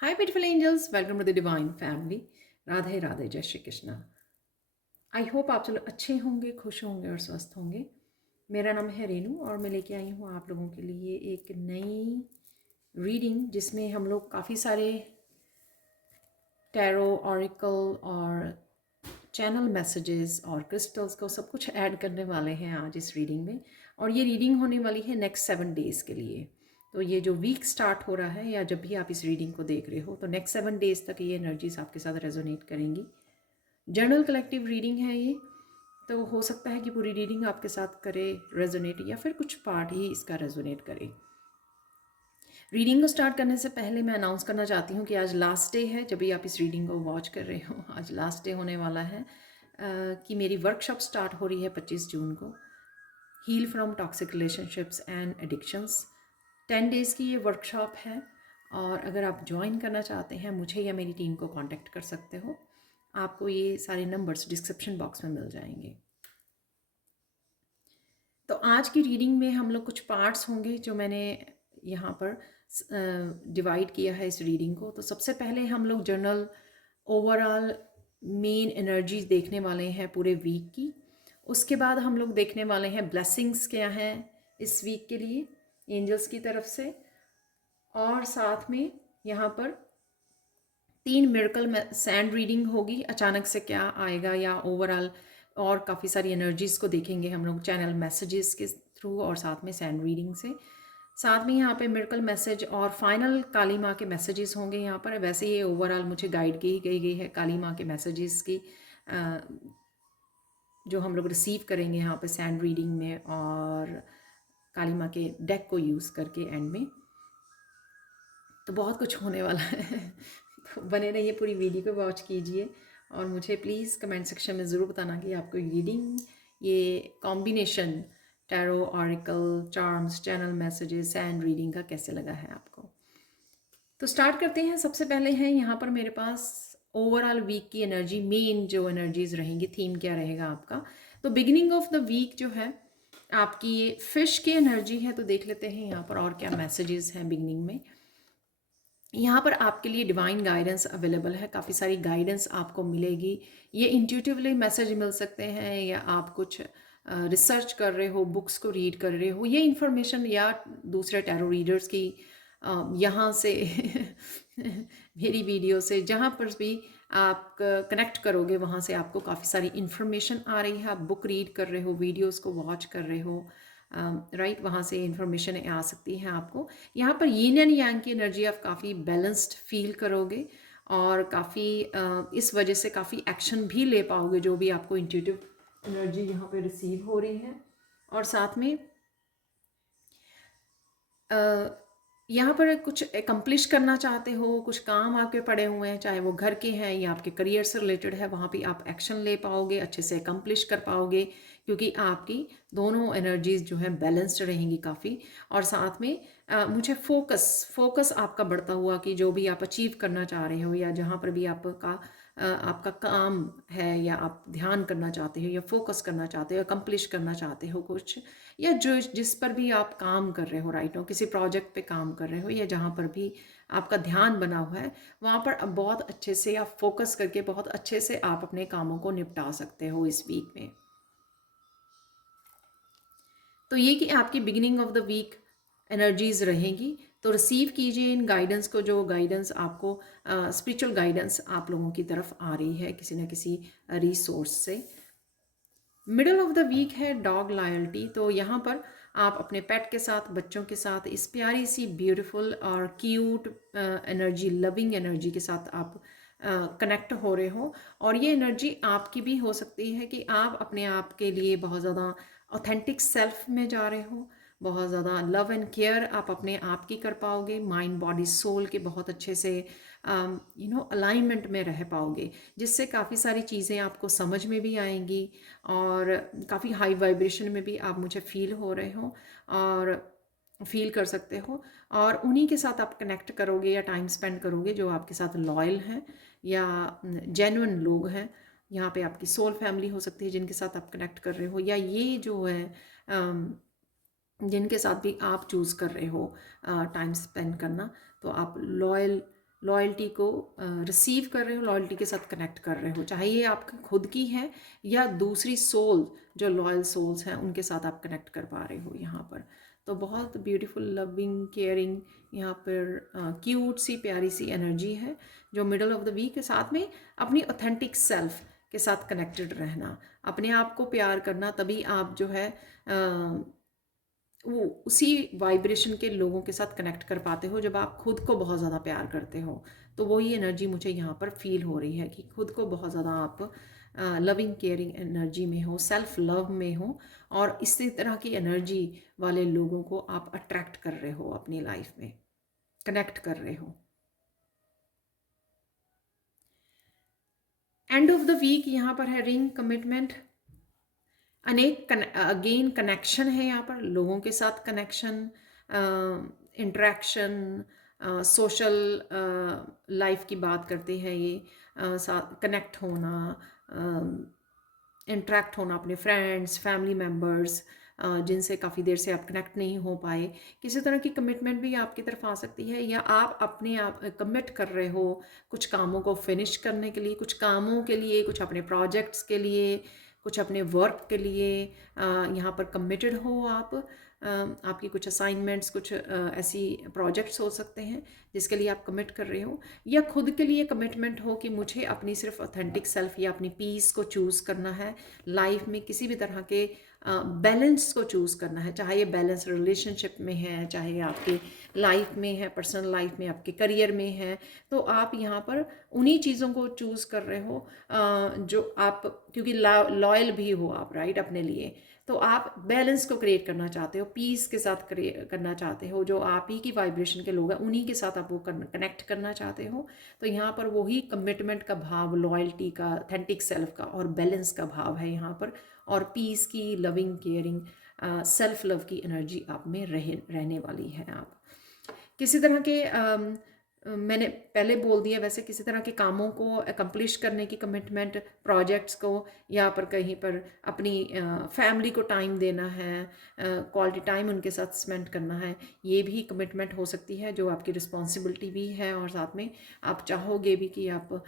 Hi, beautiful angels. Welcome to the Divine Family. Radhe Radhe, जय Shri Krishna. I hope आप चलो अच्छे होंगे, खुश होंगे और स्वस्थ होंगे। मेरा नाम है रेनू और मैं लेके आई हूँ आप लोगों के लिए एक नई रीडिंग जिसमें हम लोग काफ़ी सारे टैरो, ऑरिकल और चैनल मैसेजेस और क्रिस्टल्स को सब कुछ ऐड करने वाले हैं आज इस रीडिंग में। और ये रीडिंग होने वाली है नेक्स्ट 7 डेज़ के लिए। तो ये जो वीक स्टार्ट हो रहा है या जब भी आप इस रीडिंग को देख रहे हो तो नेक्स्ट 7 डेज़ तक ये एनर्जीज आपके साथ रेजोनेट करेंगी। जर्नल कलेक्टिव रीडिंग है ये, तो हो सकता है कि पूरी रीडिंग आपके साथ करे रेजोनेट या फिर कुछ पार्ट ही इसका रेजोनेट करे। रीडिंग को स्टार्ट करने से पहले मैं अनाउंस करना चाहती हूँ कि आज लास्ट डे है। जब भी आप इस रीडिंग को वॉच कर रहे हो, आज लास्ट डे होने वाला है कि मेरी वर्कशॉप स्टार्ट हो रही है 25 जून को। Heal from toxic relationships and addictions 10 days की ये वर्कशॉप है। और अगर आप ज्वाइन करना चाहते हैं मुझे या मेरी टीम को कांटेक्ट कर सकते हो। आपको ये सारे नंबर्स डिस्क्रिप्शन बॉक्स में मिल जाएंगे। तो आज की रीडिंग में हम लोग कुछ पार्ट्स होंगे जो मैंने यहाँ पर डिवाइड किया है इस रीडिंग को। तो सबसे पहले हम लोग जर्नल ओवरऑल मेन एनर्जीज देखने वाले हैं पूरे वीक की। उसके बाद हम लोग देखने वाले हैं ब्लेसिंग्स क्या हैं इस वीक के लिए एंजल्स की तरफ से। और साथ में यहाँ पर 3 मिरेकल सैंड रीडिंग होगी, अचानक से क्या आएगा या ओवरऑल और काफ़ी सारी एनर्जीज़ को देखेंगे हम लोग चैनल मैसेजेस के थ्रू और साथ में सैंड रीडिंग से। साथ में यहाँ पे मिरेकल मैसेज और फाइनल काली माँ के मैसेजेस होंगे यहाँ पर। वैसे ये ओवरऑल मुझे गाइड की गई है काली माँ के मैसेजेस की जो हम लोग रिसीव करेंगे यहाँ पे सैंड रीडिंग में और काली माँ के डेक को यूज़ करके एंड में। तो बहुत कुछ होने वाला है तो बने रहिए, पूरी वीडियो को वॉच कीजिए और मुझे प्लीज़ कमेंट सेक्शन में ज़रूर बताना कि आपको रीडिंग ये combination tarot, oracle, charms, channel messages and reading का कैसे लगा है आपको। तो स्टार्ट करते हैं। सबसे पहले है यहाँ पर मेरे पास ओवरऑल वीक की एनर्जी, मेन जो एनर्जीज रहेंगी, थीम क्या रहेगा आपका। तो बिगिनिंग ऑफ द वीक जो है आपकी ये फिश की एनर्जी है। तो देख लेते हैं यहाँ पर और क्या मैसेजेस हैं बिगिनिंग में। यहाँ पर आपके लिए डिवाइन गाइडेंस अवेलेबल है, काफ़ी सारी गाइडेंस आपको मिलेगी। ये इंट्यूटिवली मैसेज मिल सकते हैं या आप कुछ रिसर्च कर रहे हो, बुक्स को रीड कर रहे हो, ये इन्फॉर्मेशन या दूसरे टैरो रीडर्स की यहाँ से मेरी वीडियो से जहाँ पर भी आप कनेक्ट करोगे वहाँ से आपको काफ़ी सारी इन्फॉर्मेशन आ रही है। आप बुक रीड कर रहे हो, वीडियोस को वॉच कर रहे हो, राइट, वहाँ से इन्फॉर्मेशन आ सकती है आपको। यहाँ पर यीन एंड यांग की एनर्जी आप काफ़ी बैलेंस्ड फील करोगे और काफ़ी इस वजह से काफ़ी एक्शन भी ले पाओगे जो भी आपको इंट्यूटिव एनर्जी यहाँ पे रिसीव हो रही है। और साथ में यहाँ पर कुछ एकम्प्लिश करना चाहते हो, कुछ काम आपके पड़े हुए हैं, चाहे वो घर के हैं या आपके करियर से रिलेटेड है, वहाँ पे आप एक्शन ले पाओगे, अच्छे से एकम्प्लिश कर पाओगे क्योंकि आपकी दोनों एनर्जीज जो है बैलेंस्ड रहेंगी काफ़ी। और साथ में मुझे फोकस आपका बढ़ता हुआ कि जो भी आप अचीव करना चाह रहे हो या जहाँ पर भी आपका काम है या आप ध्यान करना चाहते हो या फोकस करना चाहते हो, अकम्प्लिश करना चाहते हो कुछ, या जो जिस पर भी आप काम कर रहे हो, राइट हो, किसी प्रोजेक्ट पे काम कर रहे हो या जहाँ पर भी आपका ध्यान बना हुआ है वहाँ पर अब बहुत अच्छे से आप फोकस करके बहुत अच्छे से आप अपने कामों को निपटा सकते हो इस वीक में। तो ये कि आपकी beginning of the week energies रहेंगी। तो रिसीव कीजिए इन गाइडेंस को, जो गाइडेंस आपको स्पिरिचुअल गाइडेंस आप लोगों की तरफ आ रही है किसी न किसी रिसोर्स से। मिडल ऑफ द वीक है डॉग लॉयल्टी। तो यहाँ पर आप अपने पेट के साथ, बच्चों के साथ इस प्यारी सी ब्यूटीफुल और क्यूट एनर्जी, लविंग एनर्जी के साथ आप कनेक्ट हो रहे हो। और ये एनर्जी आपकी भी हो सकती है कि आप अपने आप के लिए बहुत ज़्यादा ऑथेंटिक सेल्फ में जा रहे हो, बहुत ज़्यादा लव एंड केयर आप अपने आप की कर पाओगे, माइंड बॉडी सोल के बहुत अच्छे से अलाइनमेंट में रह पाओगे, जिससे काफ़ी सारी चीज़ें आपको समझ में भी आएंगी और काफ़ी हाई वाइब्रेशन में भी आप मुझे फील हो रहे हो और फील कर सकते हो। और उन्हीं के साथ आप कनेक्ट करोगे या टाइम स्पेंड करोगे जो आपके साथ लॉयल हैं या जेन्युइन लोग हैं। यहाँ पे आपकी सोल फैमिली हो सकती है जिनके साथ आप कनेक्ट कर रहे हो, या ये जो है जिनके साथ भी आप चूज़ कर रहे हो टाइम स्पेंड करना, तो आप लॉयल्टी को रिसीव कर रहे हो, लॉयल्टी के साथ कनेक्ट कर रहे हो, चाहे ये आपकी खुद की है या दूसरी सोल जो लॉयल सोल्स हैं उनके साथ आप कनेक्ट कर पा रहे हो यहाँ पर। तो बहुत ब्यूटीफुल, लविंग, केयरिंग, यहाँ पर क्यूट सी प्यारी सी एनर्जी है जो मिडल ऑफ द वीक के साथ में अपनी ऑथेंटिक सेल्फ के साथ कनेक्टेड रहना, अपने आप को प्यार करना, तभी आप जो है वो उसी वाइब्रेशन के लोगों के साथ कनेक्ट कर पाते हो जब आप खुद को बहुत ज़्यादा प्यार करते हो। तो वही एनर्जी मुझे यहाँ पर फील हो रही है कि खुद को बहुत ज़्यादा आप लविंग केयरिंग एनर्जी में हो, सेल्फ लव में हो, और इसी तरह की एनर्जी वाले लोगों को आप अट्रैक्ट कर रहे हो अपनी लाइफ में, कनेक्ट कर रहे हो। एंड ऑफ द वीक यहाँ पर है रिंग, कमिटमेंट, अनेक अगेन कनेक्शन है यहाँ पर, लोगों के साथ कनेक्शन, इंटरेक्शन, सोशल लाइफ की बात करते हैं ये, साथ कनेक्ट होना, इंटरेक्ट होना अपने फ्रेंड्स, फैमिली मेम्बर्स जिनसे काफ़ी देर से आप कनेक्ट नहीं हो पाए, किसी तरह की कमिटमेंट भी आपकी तरफ आ सकती है, या आप अपने आप कमिट कर रहे हो कुछ कामों को फिनिश करने के लिए, कुछ कामों के लिए, कुछ अपने प्रोजेक्ट्स के लिए, कुछ अपने वर्क के लिए यहाँ पर कमिटेड हो आप। आपकी कुछ असाइनमेंट्स, कुछ ऐसी प्रोजेक्ट्स हो सकते हैं जिसके लिए आप कमिट कर रहे हो, या खुद के लिए कमिटमेंट हो कि मुझे अपनी सिर्फ ऑथेंटिक सेल्फ या अपनी पीस को चूज़ करना है लाइफ में, किसी भी तरह के बैलेंस को चूज़ करना है, चाहे ये बैलेंस रिलेशनशिप में है, चाहे आपकी लाइफ में है, पर्सनल लाइफ में, आपके करियर में है। तो आप यहाँ पर उन्हीं चीज़ों को चूज़ कर रहे हो जो आप, क्योंकि लॉयल भी हो आप, राइट, अपने लिए, तो आप बैलेंस को क्रिएट करना चाहते हो, पीस के साथ करना चाहते हो, जो आप ही की वाइब्रेशन के लोग हैं उन्हीं के साथ आप वो कनेक्ट करना चाहते हो। तो यहाँ पर वही कमिटमेंट का भाव, लॉयल्टी का, ऑथेंटिक सेल्फ का और बैलेंस का भाव है यहाँ पर, और पीस की, लविंग, केयरिंग, सेल्फ लव की एनर्जी आप में रहने वाली है। आप किसी तरह के मैंने पहले बोल दिया वैसे, किसी तरह के कामों को अकम्प्लिश करने की कमिटमेंट, प्रोजेक्ट्स को, या पर कहीं पर अपनी फैमिली को टाइम देना है, क्वालिटी टाइम उनके साथ स्पेंड करना है, ये भी कमिटमेंट हो सकती है जो आपकी रिस्पॉन्सिबिलिटी भी है, और साथ में आप चाहोगे भी कि आप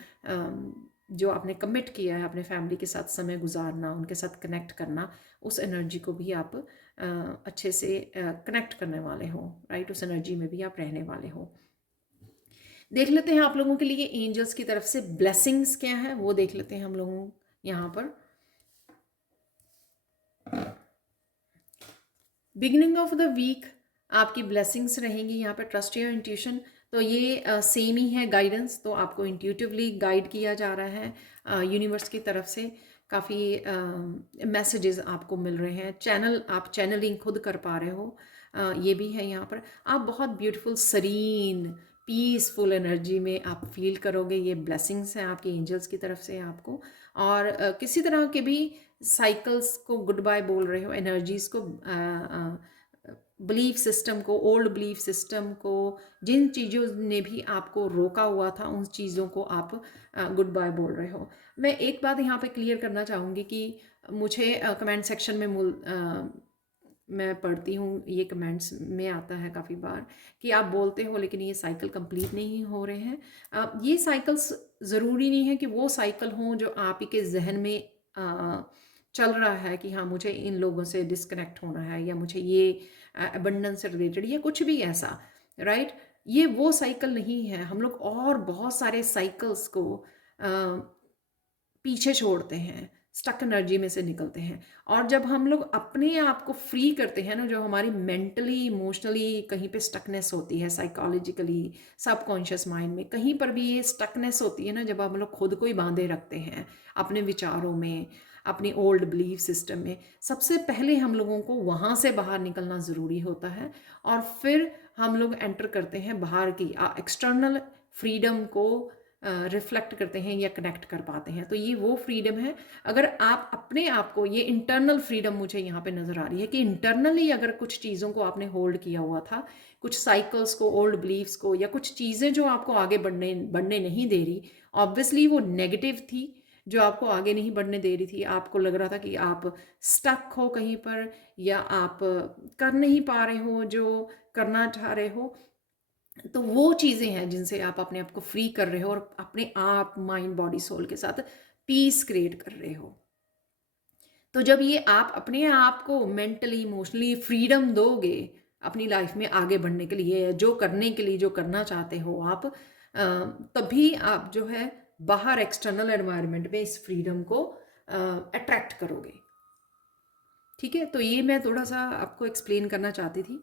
जो आपने कमिट किया है अपने फैमिली के साथ समय गुजारना, उनके साथ कनेक्ट करना, उस एनर्जी को भी आप अच्छे से कनेक्ट करने वाले हो, राइट, उस एनर्जी में भी आप रहने वाले हो। देख लेते हैं आप लोगों के लिए एंजल्स की तरफ से ब्लेसिंग्स क्या है, वो देख लेते हैं हम लोगों यहाँ पर। बिगिनिंग ऑफ द वीक आपकी ब्लेसिंग्स रहेंगी यहाँ पर, ट्रस्ट योर इंट्यूशन, तो ये सेम ही है गाइडेंस, तो आपको इंट्यूटिवली गाइड किया जा रहा है यूनिवर्स की तरफ से, काफ़ी मैसेजेस आपको मिल रहे हैं, आप चैनलिंग खुद कर पा रहे हो, ये भी है यहाँ पर। आप बहुत ब्यूटीफुल, सरीन, पीसफुल एनर्जी में आप फील करोगे, ये ब्लेसिंग्स हैं आपके एंजल्स की तरफ से आपको, और किसी तरह के भी साइकिल्स को गुड बाय बोल रहे हो, एनर्जीज़ को, बिलीफ सिस्टम को, ओल्ड बिलीफ सिस्टम को, जिन चीज़ों ने भी आपको रोका हुआ था उन चीज़ों को आप गुड बाय बोल रहे हो। मैं एक बात यहाँ पे क्लियर करना चाहूँगी कि मुझे कमेंट सेक्शन में मैं पढ़ती हूँ, ये कमेंट्स में आता है काफ़ी बार कि आप बोलते हो लेकिन ये साइकिल कंप्लीट नहीं हो रहे हैं। ये साइकिल्स ज़रूरी नहीं है कि वो साइकिल हों जो आप ही के जहन में चल रहा है कि हाँ मुझे इन लोगों से डिस्कनेक्ट होना है, या मुझे ये अबंडेंस से रिलेटेड या कुछ भी ऐसा, राइट, ये वो साइकिल नहीं है। हम लोग और बहुत सारे साइकिल्स को पीछे छोड़ते हैं, स्टक एनर्जी में से निकलते हैं, और जब हम लोग अपने आप को फ्री करते हैं ना, जो हमारी मेंटली, इमोशनली कहीं पे स्टकनेस होती है, साइकोलॉजिकली, सबकॉन्शियस माइंड में कहीं पर भी ये स्टकनेस होती है ना, जब हम लोग खुद को ही बांधे रखते हैं अपने विचारों में, अपनी ओल्ड बिलीफ सिस्टम में, सबसे पहले हम लोगों को वहाँ से बाहर निकलना ज़रूरी होता है, और फिर हम लोग एंटर करते हैं बाहर की एक्सटर्नल फ्रीडम को रिफ्लेक्ट करते हैं या कनेक्ट कर पाते हैं। तो ये वो फ्रीडम है। अगर आप अपने आप को, ये इंटरनल फ्रीडम मुझे यहाँ पे नज़र आ रही है कि इंटरनली अगर कुछ चीज़ों को आपने होल्ड किया हुआ था, कुछ साइकिल्स को, ओल्ड बिलीव्स को, या कुछ चीज़ें जो आपको आगे बढ़ने नहीं दे रही, ऑब्वियसली वो नेगेटिव थी, जो आपको आगे नहीं बढ़ने दे रही थी, आपको लग रहा था कि आप स्टक हो कहीं पर, या आप कर नहीं पा रहे हो जो करना चाह रहे हो, तो वो चीज़ें हैं जिनसे आप अपने आप को फ्री कर रहे हो और अपने आप माइंड बॉडी सोल के साथ पीस क्रिएट कर रहे हो। तो जब ये आप अपने आप को मेंटली इमोशनली फ्रीडम दोगे अपनी लाइफ में आगे बढ़ने के लिए, जो करने के लिए जो करना चाहते हो आप, तभी आप जो है बाहर एक्सटर्नल एनवायरनमेंट में इस फ्रीडम को अट्रैक्ट करोगे। ठीक है, तो ये मैं थोड़ा सा आपको एक्सप्लेन करना चाहती थी।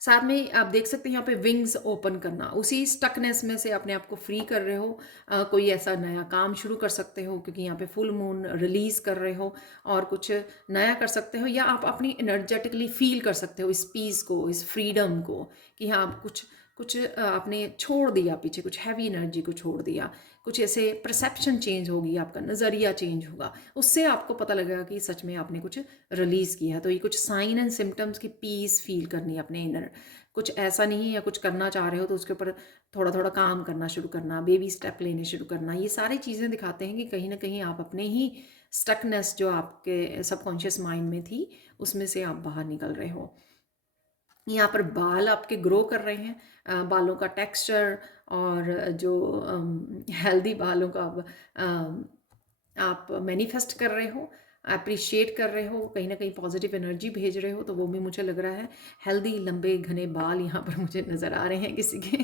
साथ में आप देख सकते हैं यहाँ पे विंग्स ओपन करना, उसी स्टकनेस में से अपने आप को फ्री कर रहे हो। कोई ऐसा नया काम शुरू कर सकते हो क्योंकि यहाँ पे फुल मून रिलीज कर रहे हो, और कुछ नया कर सकते हो, या आप अपनी एनर्जेटिकली फील कर सकते हो इस पीस को, इस फ्रीडम को, कि हाँ आप कुछ कुछ आपने छोड़ दिया पीछे, कुछ हैवी एनर्जी को छोड़ दिया, कुछ ऐसे परसेप्शन चेंज होगी, आपका नज़रिया चेंज होगा, उससे आपको पता लगेगा कि सच में आपने कुछ रिलीज़ किया है। तो ये कुछ साइन एंड सिम्टम्स की पीस फील करनी है अपने इनर। कुछ ऐसा नहीं है, या कुछ करना चाह रहे हो तो उसके ऊपर थोड़ा थोड़ा काम करना शुरू करना, बेबी स्टेप लेने शुरू करना, ये सारी चीज़ें दिखाते हैं कि कहीं ना कहीं आप अपने ही स्टकनेस जो आपके सबकॉन्शियस माइंड में थी उसमें से आप बाहर निकल रहे हो। यहाँ पर बाल आपके ग्रो कर रहे हैं, बालों का टेक्सचर और जो हेल्दी बालों का आप मैनिफेस्ट कर रहे हो, अप्रिशिएट कर रहे हो, कहीं ना कहीं पॉजिटिव एनर्जी भेज रहे हो, तो वो भी मुझे लग रहा है। हेल्दी लंबे घने बाल यहाँ पर मुझे नज़र आ रहे हैं किसी के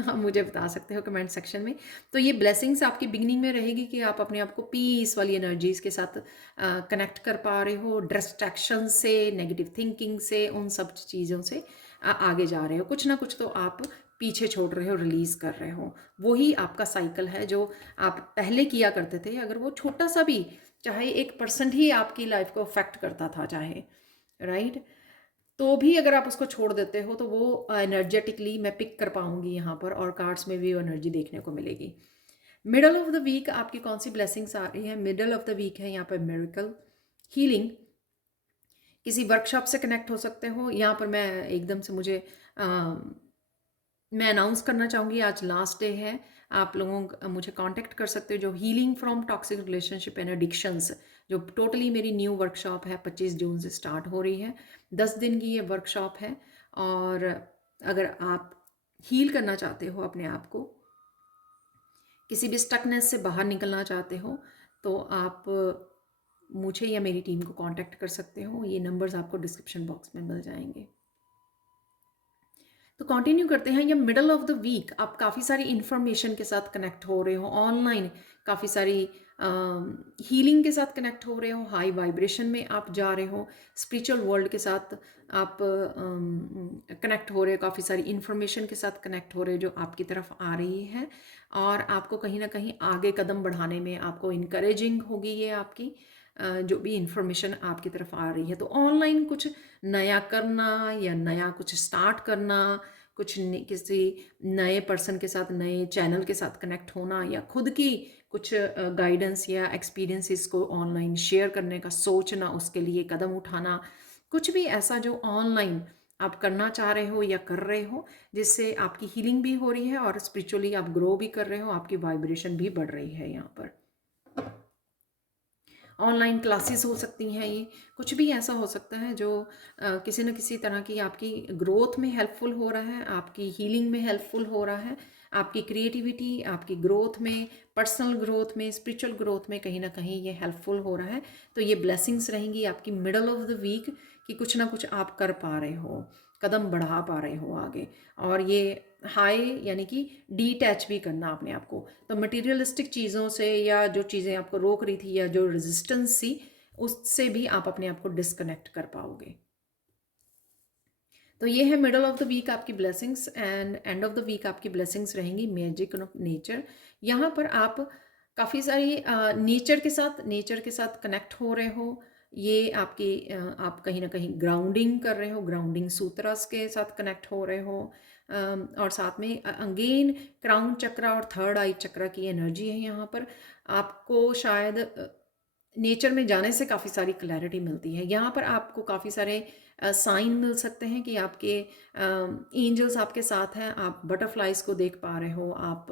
आप मुझे बता सकते हो कमेंट सेक्शन में। तो ये ब्लेसिंग्स आपकी बिगनिंग में रहेगी कि आप अपने आप को पीस वाली एनर्जीज के साथ कनेक्ट कर पा रहे हो, डिस्ट्रैक्शन से, नेगेटिव थिंकिंग से, उन सब चीज़ों से आगे जा रहे हो। कुछ ना कुछ तो आप पीछे छोड़ रहे हो, रिलीज कर रहे हो। वही आपका साइकिल है जो आप पहले किया करते थे। अगर वो छोटा सा भी, चाहे 1% ही आपकी लाइफ को अफेक्ट करता था, चाहे, राइट, तो भी अगर आप उसको छोड़ देते हो तो वो एनर्जेटिकली मैं पिक कर पाऊंगी यहाँ पर, और कार्ड्स में भी वो एनर्जी देखने को मिलेगी। मिडल ऑफ द वीक आपकी कौन सी ब्लेसिंग्स आ रही है? मिडल ऑफ द वीक है यहाँ पर मिरेकल, हीलिंग, किसी वर्कशॉप से कनेक्ट हो सकते हो। यहाँ पर मैं एकदम से मैं अनाउंस करना चाहूँगी, आज लास्ट डे है। आप लोगों मुझे कांटेक्ट कर सकते हो, जो healing from toxic relationship and addictions, जो टोटली मेरी न्यू वर्कशॉप है, 25 जून से स्टार्ट हो रही है। 10 दिन की ये वर्कशॉप है, और अगर आप हील करना चाहते हो अपने आप को, किसी भी स्टकनेस से बाहर निकलना चाहते हो, तो आप मुझे या मेरी टीम को कांटेक्ट कर सकते हो। ये नंबर्स आपको डिस्क्रिप्शन बॉक्स में मिल जाएंगे। तो कंटिन्यू करते हैं। या मिडल ऑफ द वीक आप काफ़ी सारी इंफॉर्मेशन के साथ कनेक्ट हो रहे हो, ऑनलाइन काफ़ी सारी हीलिंग के साथ कनेक्ट हो रहे हो, हाई वाइब्रेशन में आप जा रहे हो, स्पिरिचुअल वर्ल्ड के साथ आप कनेक्ट हो रहे हो, काफ़ी सारी इंफॉर्मेशन के साथ कनेक्ट हो रहे हो जो आपकी तरफ आ रही है, और आपको कहीं ना कहीं आगे कदम बढ़ाने में आपको इनकरेजिंग होगी ये आपकी जो भी इंफॉर्मेशन आपकी तरफ आ रही है। तो ऑनलाइन कुछ नया करना, या नया कुछ स्टार्ट करना, किसी नए पर्सन के साथ, नए चैनल के साथ कनेक्ट होना, या खुद की कुछ गाइडेंस या एक्सपीरियंसेस को ऑनलाइन शेयर करने का सोचना, उसके लिए कदम उठाना, कुछ भी ऐसा जो ऑनलाइन आप करना चाह रहे हो या कर रहे हो, जिससे आपकी हीलिंग भी हो रही है और स्पिरिचुअली आप ग्रो भी कर रहे हो, आपकी वाइब्रेशन भी बढ़ रही है। यहाँ पर ऑनलाइन क्लासेस हो सकती हैं, ये कुछ भी ऐसा हो सकता है जो किसी न किसी तरह की आपकी ग्रोथ में हेल्पफुल हो रहा है, आपकी हीलिंग में हेल्पफुल हो रहा है, आपकी क्रिएटिविटी, आपकी ग्रोथ में, पर्सनल ग्रोथ में, स्पिरिचुअल ग्रोथ में कहीं ना कहीं ये हेल्पफुल हो रहा है। तो ये ब्लेसिंग्स रहेंगी आपकी मिडल ऑफ द वीक, कि कुछ ना कुछ आप कर पा रहे हो, कदम बढ़ा पा रहे हो आगे। और ये हाई यानी कि डीटैच भी करना अपने आप को, तो मटेरियलिस्टिक चीज़ों से, या जो चीज़ें आपको रोक रही थी, या जो रेजिस्टेंस थी, उससे भी आप अपने आप को डिस्कनेक्ट कर पाओगे। तो ये है मिडल ऑफ द वीक आपकी blessings, and end of the week आपकी ब्लेसिंग्स रहेंगी मैजिक ऑफ नेचर। यहाँ पर आप काफ़ी सारी नेचर के साथ कनेक्ट हो रहे हो। ये आपकी आप कहीं ना कहीं ग्राउंडिंग कर रहे हो, ग्राउंडिंग सूत्रास के साथ कनेक्ट हो रहे हो, और साथ में अगेन क्राउन चक्रा और थर्ड आई चक्रा की एनर्जी है यहाँ पर। आपको शायद नेचर में जाने से काफ़ी सारी क्लैरिटी मिलती है। यहाँ पर आपको काफ़ी सारे साइन मिल सकते हैं कि आपके एंजल्स आपके साथ हैं, आप बटरफ्लाइज को देख पा रहे हो, आप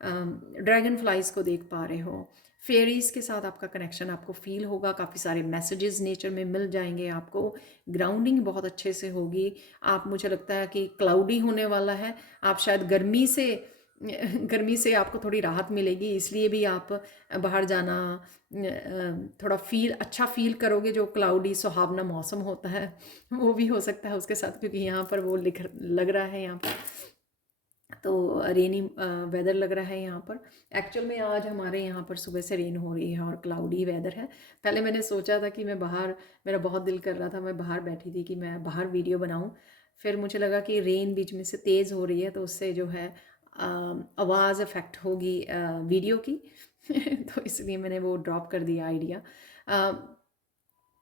ड्रैगन फ्लाइज को देख पा रहे हो, फेरीज़ के साथ आपका कनेक्शन आपको फ़ील होगा, काफ़ी सारे मैसेजेस नेचर में मिल जाएंगे आपको, ग्राउंडिंग बहुत अच्छे से होगी। आप, मुझे लगता है कि क्लाउडी होने वाला है, आप शायद गर्मी से आपको थोड़ी राहत मिलेगी, इसलिए भी आप बाहर जाना थोड़ा अच्छा फ़ील करोगे। जो क्लाउडी सुहावना मौसम होता है वो भी हो सकता है उसके साथ, क्योंकि यहाँ पर वो लग रहा है यहाँ पर, तो रेनी वेदर लग रहा है यहाँ पर। एक्चुअल में आज हमारे यहाँ पर सुबह से रेन हो रही है और क्लाउडी वेदर है। पहले मैंने सोचा था कि मैं बाहर, मेरा बहुत दिल कर रहा था, मैं बाहर बैठी थी कि मैं बाहर वीडियो बनाऊँ, फिर मुझे लगा कि रेन बीच में से तेज़ हो रही है तो उससे जो है आवाज़ अफेक्ट होगी वीडियो की तो इसलिए मैंने वो ड्रॉप कर दिया आइडिया।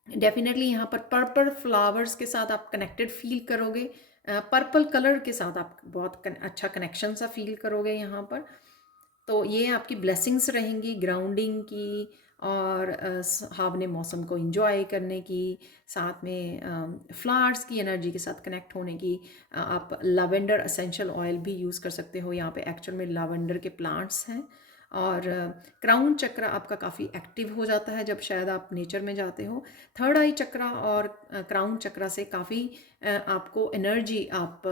डेफिनेटली यहाँ पर पर्पल फ्लावर्स के साथ आप कनेक्टेड फील करोगे, पर्पल कलर के साथ आप बहुत अच्छा कनेक्शन सा फील करोगे यहाँ पर। तो ये आपकी ब्लेसिंग्स रहेंगी ग्राउंडिंग की और सुहावने मौसम को एंजॉय करने की, साथ में फ्लावर्स की एनर्जी के साथ कनेक्ट होने की। आप लैवेंडर एसेंशियल ऑयल भी यूज़ कर सकते हो, यहाँ पे एक्चुअल में लैवेंडर के प्लांट्स हैं। और क्राउन चक्र आपका काफ़ी एक्टिव हो जाता है जब शायद आप नेचर में जाते हो। थर्ड आई चक्रा और क्राउन चक्रा से काफ़ी आपको एनर्जी आप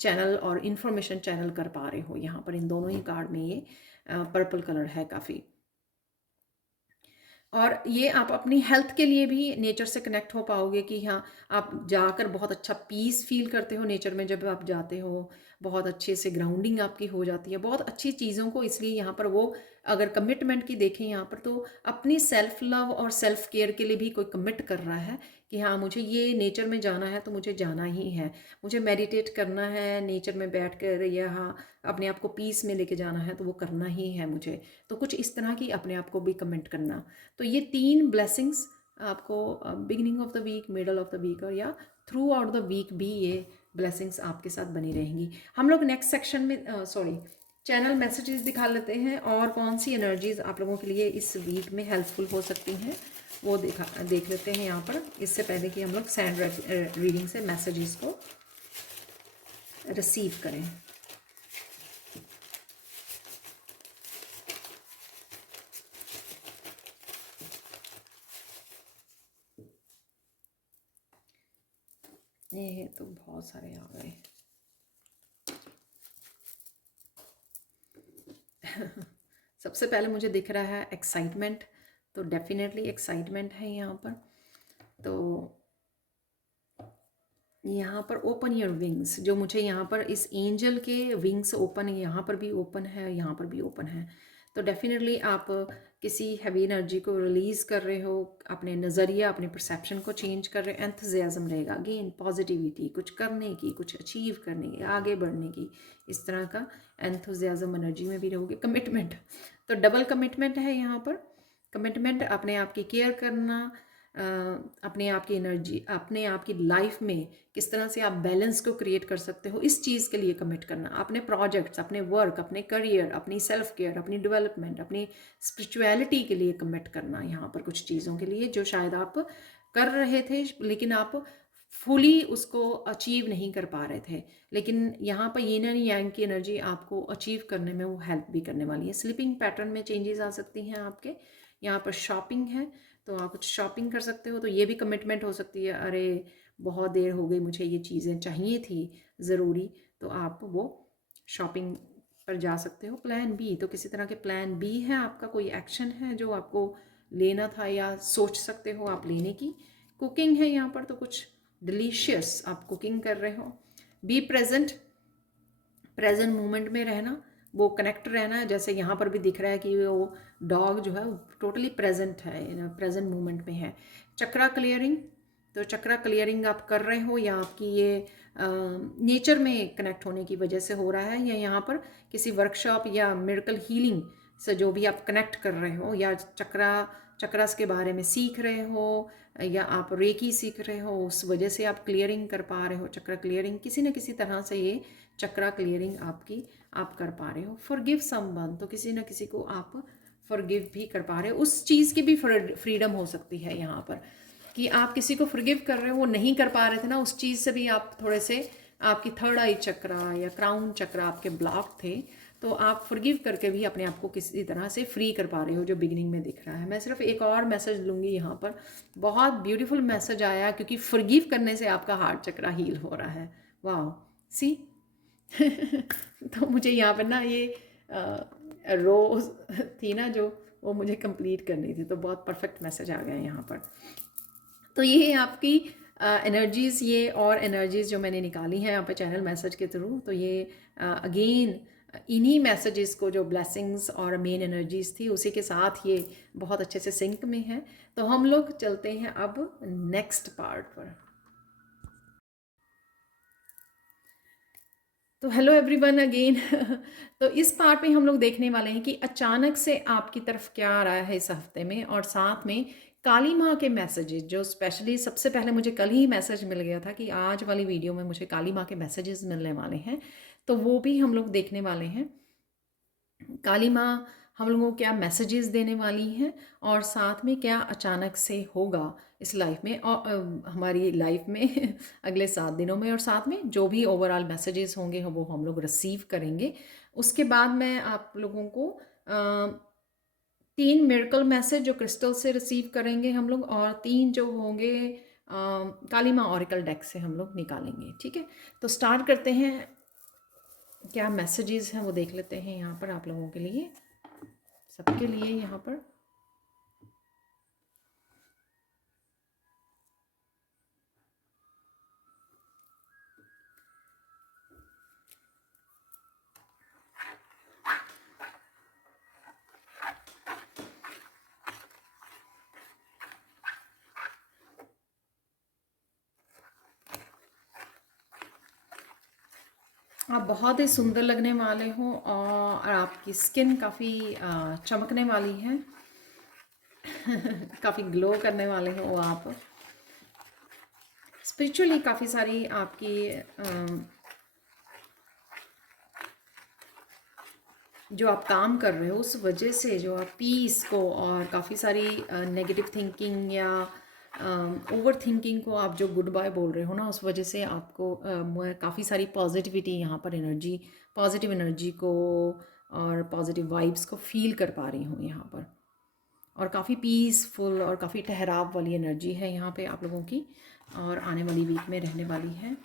चैनल और इन्फॉर्मेशन चैनल कर पा रहे हो। यहाँ पर इन दोनों ही कार्ड में ये पर्पल कलर है काफ़ी। और ये आप अपनी हेल्थ के लिए भी नेचर से कनेक्ट हो पाओगे कि हाँ, आप जाकर बहुत अच्छा पीस फील करते हो नेचर में जब आप जाते हो, बहुत अच्छे से ग्राउंडिंग आपकी हो जाती है बहुत अच्छी चीज़ों को। इसलिए यहाँ पर वो, अगर कमिटमेंट की देखें यहाँ पर, तो अपनी सेल्फ लव और सेल्फ केयर के लिए भी कोई कमिट कर रहा है कि हाँ, मुझे ये नेचर में जाना है तो मुझे जाना ही है, मुझे मेडिटेट करना है नेचर में बैठ कर, या हाँ अपने आप को पीस में लेके जाना है तो वो करना ही है मुझे। तो कुछ इस तरह की अपने आप को भी कमेंट करना। तो ये 3 ब्लेसिंग्स आपको beginning of the week, middle of the week और या थ्रू आउट द वीक भी ये ब्लेसिंग्स आपके साथ बनी रहेंगी। हम लोग नेक्स्ट सेक्शन में चैनल मैसेजेस दिखा लेते हैं और कौन सी एनर्जीज आप लोगों के लिए इस वीक में हेल्पफुल हो सकती हैं वो देख लेते हैं यहाँ पर, इससे पहले कि हम लोग सैंड रीडिंग से मैसेजेस को रिसीव करें। ये तो बहुत सारे आ गए सबसे पहले मुझे दिख रहा है एक्साइटमेंट, तो डेफिनेटली एक्साइटमेंट है यहाँ पर। तो यहाँ पर ओपन योर विंग्स, जो मुझे यहाँ पर इस एंजल के विंग्स ओपन, यहाँ पर भी ओपन है, यहाँ पर भी ओपन है। तो डेफिनेटली आप किसी हैवी एनर्जी को रिलीज़ कर रहे हो, अपने नज़रिया, अपने परसेप्शन को चेंज कर रहे हो। एंथुजियाज्म रहेगा, अगेन पॉजिटिविटी, कुछ करने की, कुछ अचीव करने की, आगे बढ़ने की, इस तरह का एंथुजियाज्म एनर्जी में भी रहोगे। कमिटमेंट, तो डबल कमिटमेंट है यहाँ पर। कमिटमेंट, अपने आप की केयर करना, अपने आप की एनर्जी, अपने आप की लाइफ में किस तरह से आप बैलेंस को क्रिएट कर सकते हो, इस चीज़ के लिए कमिट करना। अपने प्रोजेक्ट्स, अपने वर्क, अपने करियर, अपनी सेल्फ केयर, अपनी डेवलपमेंट, अपनी स्पिरिचुअलिटी के लिए कमिट करना। यहाँ पर कुछ चीज़ों के लिए जो शायद आप कर रहे थे लेकिन आप फुली उसको अचीव नहीं कर पा रहे थे, लेकिन यहाँ पर यिन एंड यांग की एनर्जी आपको अचीव करने में वो हेल्प भी करने वाली है। स्लीपिंग पैटर्न में चेंजेस आ सकती हैं आपके। यहाँ पर शॉपिंग है तो आप कुछ शॉपिंग कर सकते हो, तो ये भी कमिटमेंट हो सकती है, अरे बहुत देर हो गई, मुझे ये चीज़ें चाहिए थी ज़रूरी, तो आप वो शॉपिंग पर जा सकते हो। प्लान बी, तो किसी तरह के प्लान बी है आपका, कोई एक्शन है जो आपको लेना था या सोच सकते हो आप लेने की। कुकिंग है यहाँ पर, तो कुछ डिलीशियस आप कुकिंग कर रहे हो। बी प्रेजेंट, प्रेजेंट मोमेंट में रहना, वो कनेक्ट रहना। जैसे यहाँ पर भी दिख रहा है कि वो डॉग जो है वो टोटली प्रेजेंट है, प्रेजेंट मोमेंट में है। चक्रा क्लियरिंग, तो चक्रा क्लियरिंग आप कर रहे हो या आपकी ये नेचर में कनेक्ट होने की वजह से हो रहा है, या यहाँ पर किसी वर्कशॉप या मिरेकल हीलिंग से जो भी आप कनेक्ट कर रहे हो, या चक्रास के बारे में सीख रहे हो, या आप रेकी सीख रहे हो, उस वजह से आप क्लियरिंग कर पा रहे हो। चक्रा क्लियरिंग किसी न किसी तरह से ये चक्रा क्लियरिंग आप कर पा रहे हो। फॉरगिव समवन, तो किसी न किसी को आप फॉरगिव भी कर पा रहे हो, उस चीज़ की भी फ्रीडम हो सकती है यहाँ पर कि आप किसी को फॉरगिव कर रहे हो, वो नहीं कर पा रहे थे ना, उस चीज़ से भी आप थोड़े से, आपकी थर्ड आई चक्रा या क्राउन चक्रा आपके ब्लॉक थे, तो आप फॉरगिव करके भी अपने आप को किसी तरह से फ्री कर पा रहे हो, जो बिगिनिंग में दिख रहा है। मैं सिर्फ एक और मैसेज लूँगी यहाँ पर। बहुत ब्यूटीफुल मैसेज आया, क्योंकि फॉरगिव करने से आपका हार्ट चक्रा हील हो रहा है। वाह, सी तो मुझे यहाँ पर ना ये रोज थी ना जो, वो मुझे कंप्लीट करनी थी, तो बहुत परफेक्ट मैसेज आ गया यहाँ पर। तो ये आपकी एनर्जीज़, ये और एनर्जीज़ जो मैंने निकाली हैं यहाँ पे चैनल मैसेज के थ्रू, तो ये अगेन इन्हीं मैसेजेस को, जो ब्लेसिंग्स और मेन एनर्जीज़ थी, उसी के साथ ये बहुत अच्छे से सिंक में है। तो हम लोग चलते हैं अब नेक्स्ट पार्ट पर। तो हेलो एवरीवन अगेन। तो इस पार्ट में हम लोग देखने वाले हैं कि अचानक से आपकी तरफ क्या आ रहा है इस हफ्ते में, और साथ में काली माँ के मैसेजेस, जो स्पेशली सबसे पहले मुझे कल ही मैसेज मिल गया था कि आज वाली वीडियो में मुझे काली माँ के मैसेजेस मिलने वाले हैं, तो वो भी हम लोग देखने वाले हैं। काली माँ हम लोगों को क्या मैसेजेस देने वाली हैं, और साथ में क्या अचानक से होगा इस लाइफ में, और हमारी लाइफ में अगले 7 दिनों में, और साथ में जो भी ओवरऑल मैसेजेस होंगे वो हम लोग रिसीव करेंगे। उसके बाद मैं आप लोगों को 3 मिरेकल मैसेज जो क्रिस्टल से रिसीव करेंगे हम लोग, और 3 जो होंगे काली माँ ऑरिकल डेक से हम लोग निकालेंगे। ठीक है, तो स्टार्ट करते हैं। क्या मैसेजेस हैं वो देख लेते हैं यहाँ पर आप लोगों के लिए, सबके लिए यहाँ पर। आप बहुत ही सुंदर लगने वाले हो, और आपकी स्किन काफ़ी चमकने वाली है। काफ़ी ग्लो करने वाले हो आप। स्पिरिचुअली काफ़ी सारी आपकी जो आप काम कर रहे हो उस वजह से, जो आप पीस को और काफ़ी सारी नेगेटिव थिंकिंग या ओवर थिंकिंग को आप जो गुड बाय बोल रहे हो ना, उस वजह से आपको काफ़ी सारी पॉजिटिविटी यहाँ पर एनर्जी, पॉजिटिव एनर्जी को और पॉजिटिव वाइब्स को फील कर पा रही हूँ यहाँ पर। और काफ़ी पीसफुल और काफ़ी ठहराव वाली एनर्जी है यहाँ पे आप लोगों की, और आने वाली वीक में रहने वाली है।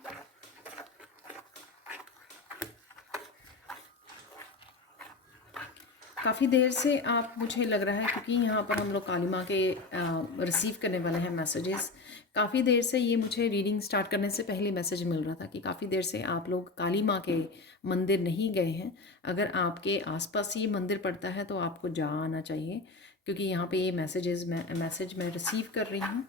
काफ़ी देर से आप, मुझे लग रहा है, क्योंकि यहाँ पर हम लोग काली माँ के रिसीव करने वाले हैं मैसेजेस, काफ़ी देर से ये मुझे रीडिंग स्टार्ट करने से पहले मैसेज मिल रहा था कि काफ़ी देर से आप लोग काली माँ के मंदिर नहीं गए हैं। अगर आपके आसपास ये मंदिर पड़ता है तो आपको जा आना चाहिए, क्योंकि यहाँ पे ये मैसेज मैं रिसीव कर रही हूँ।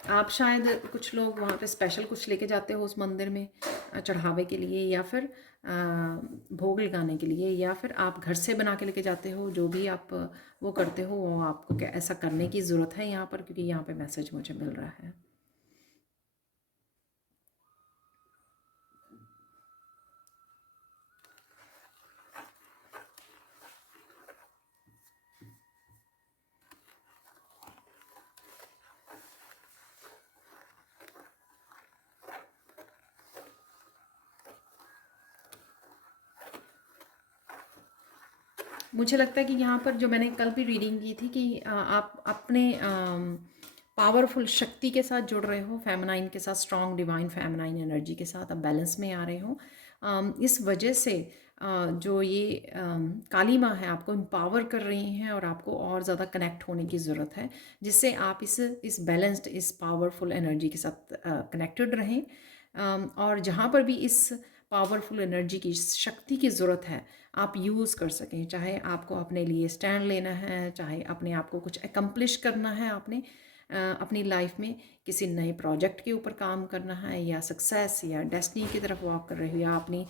आप शायद कुछ लोग वहाँ पे स्पेशल कुछ लेके जाते हो उस मंदिर में चढ़ावे के लिए, या फिर भोग लगाने के लिए, या फिर आप घर से बना के लेके जाते हो। जो भी आप वो करते हो, वो आपको क्या ऐसा करने की ज़रूरत है यहाँ पर, क्योंकि यहाँ पे मैसेज मुझे मिल रहा है। मुझे लगता है कि यहाँ पर जो मैंने कल भी रीडिंग की थी कि आप अपने पावरफुल शक्ति के साथ जुड़ रहे हो, फेमिनाइन के साथ, स्ट्रॉन्ग डिवाइन फेमिनाइन एनर्जी के साथ आप बैलेंस में आ रहे हो। इस वजह से जो ये काली माँ है आपको एम्पावर कर रही हैं, और आपको और ज़्यादा कनेक्ट होने की ज़रूरत है, जिससे आप इस बैलेंस्ड, इस पावरफुल एनर्जी के साथ कनेक्टेड रहें। और जहाँ पर भी इस पावरफुल एनर्जी की शक्ति की ज़रूरत है, आप यूज़ कर सकें। चाहे आपको अपने लिए स्टैंड लेना है, चाहे अपने आप को कुछ एकम्प्लिश करना है, आपने अपनी लाइफ में किसी नए प्रोजेक्ट के ऊपर काम करना है, या सक्सेस या डेस्टिनी की तरफ वॉक कर रहे हो, या अपनी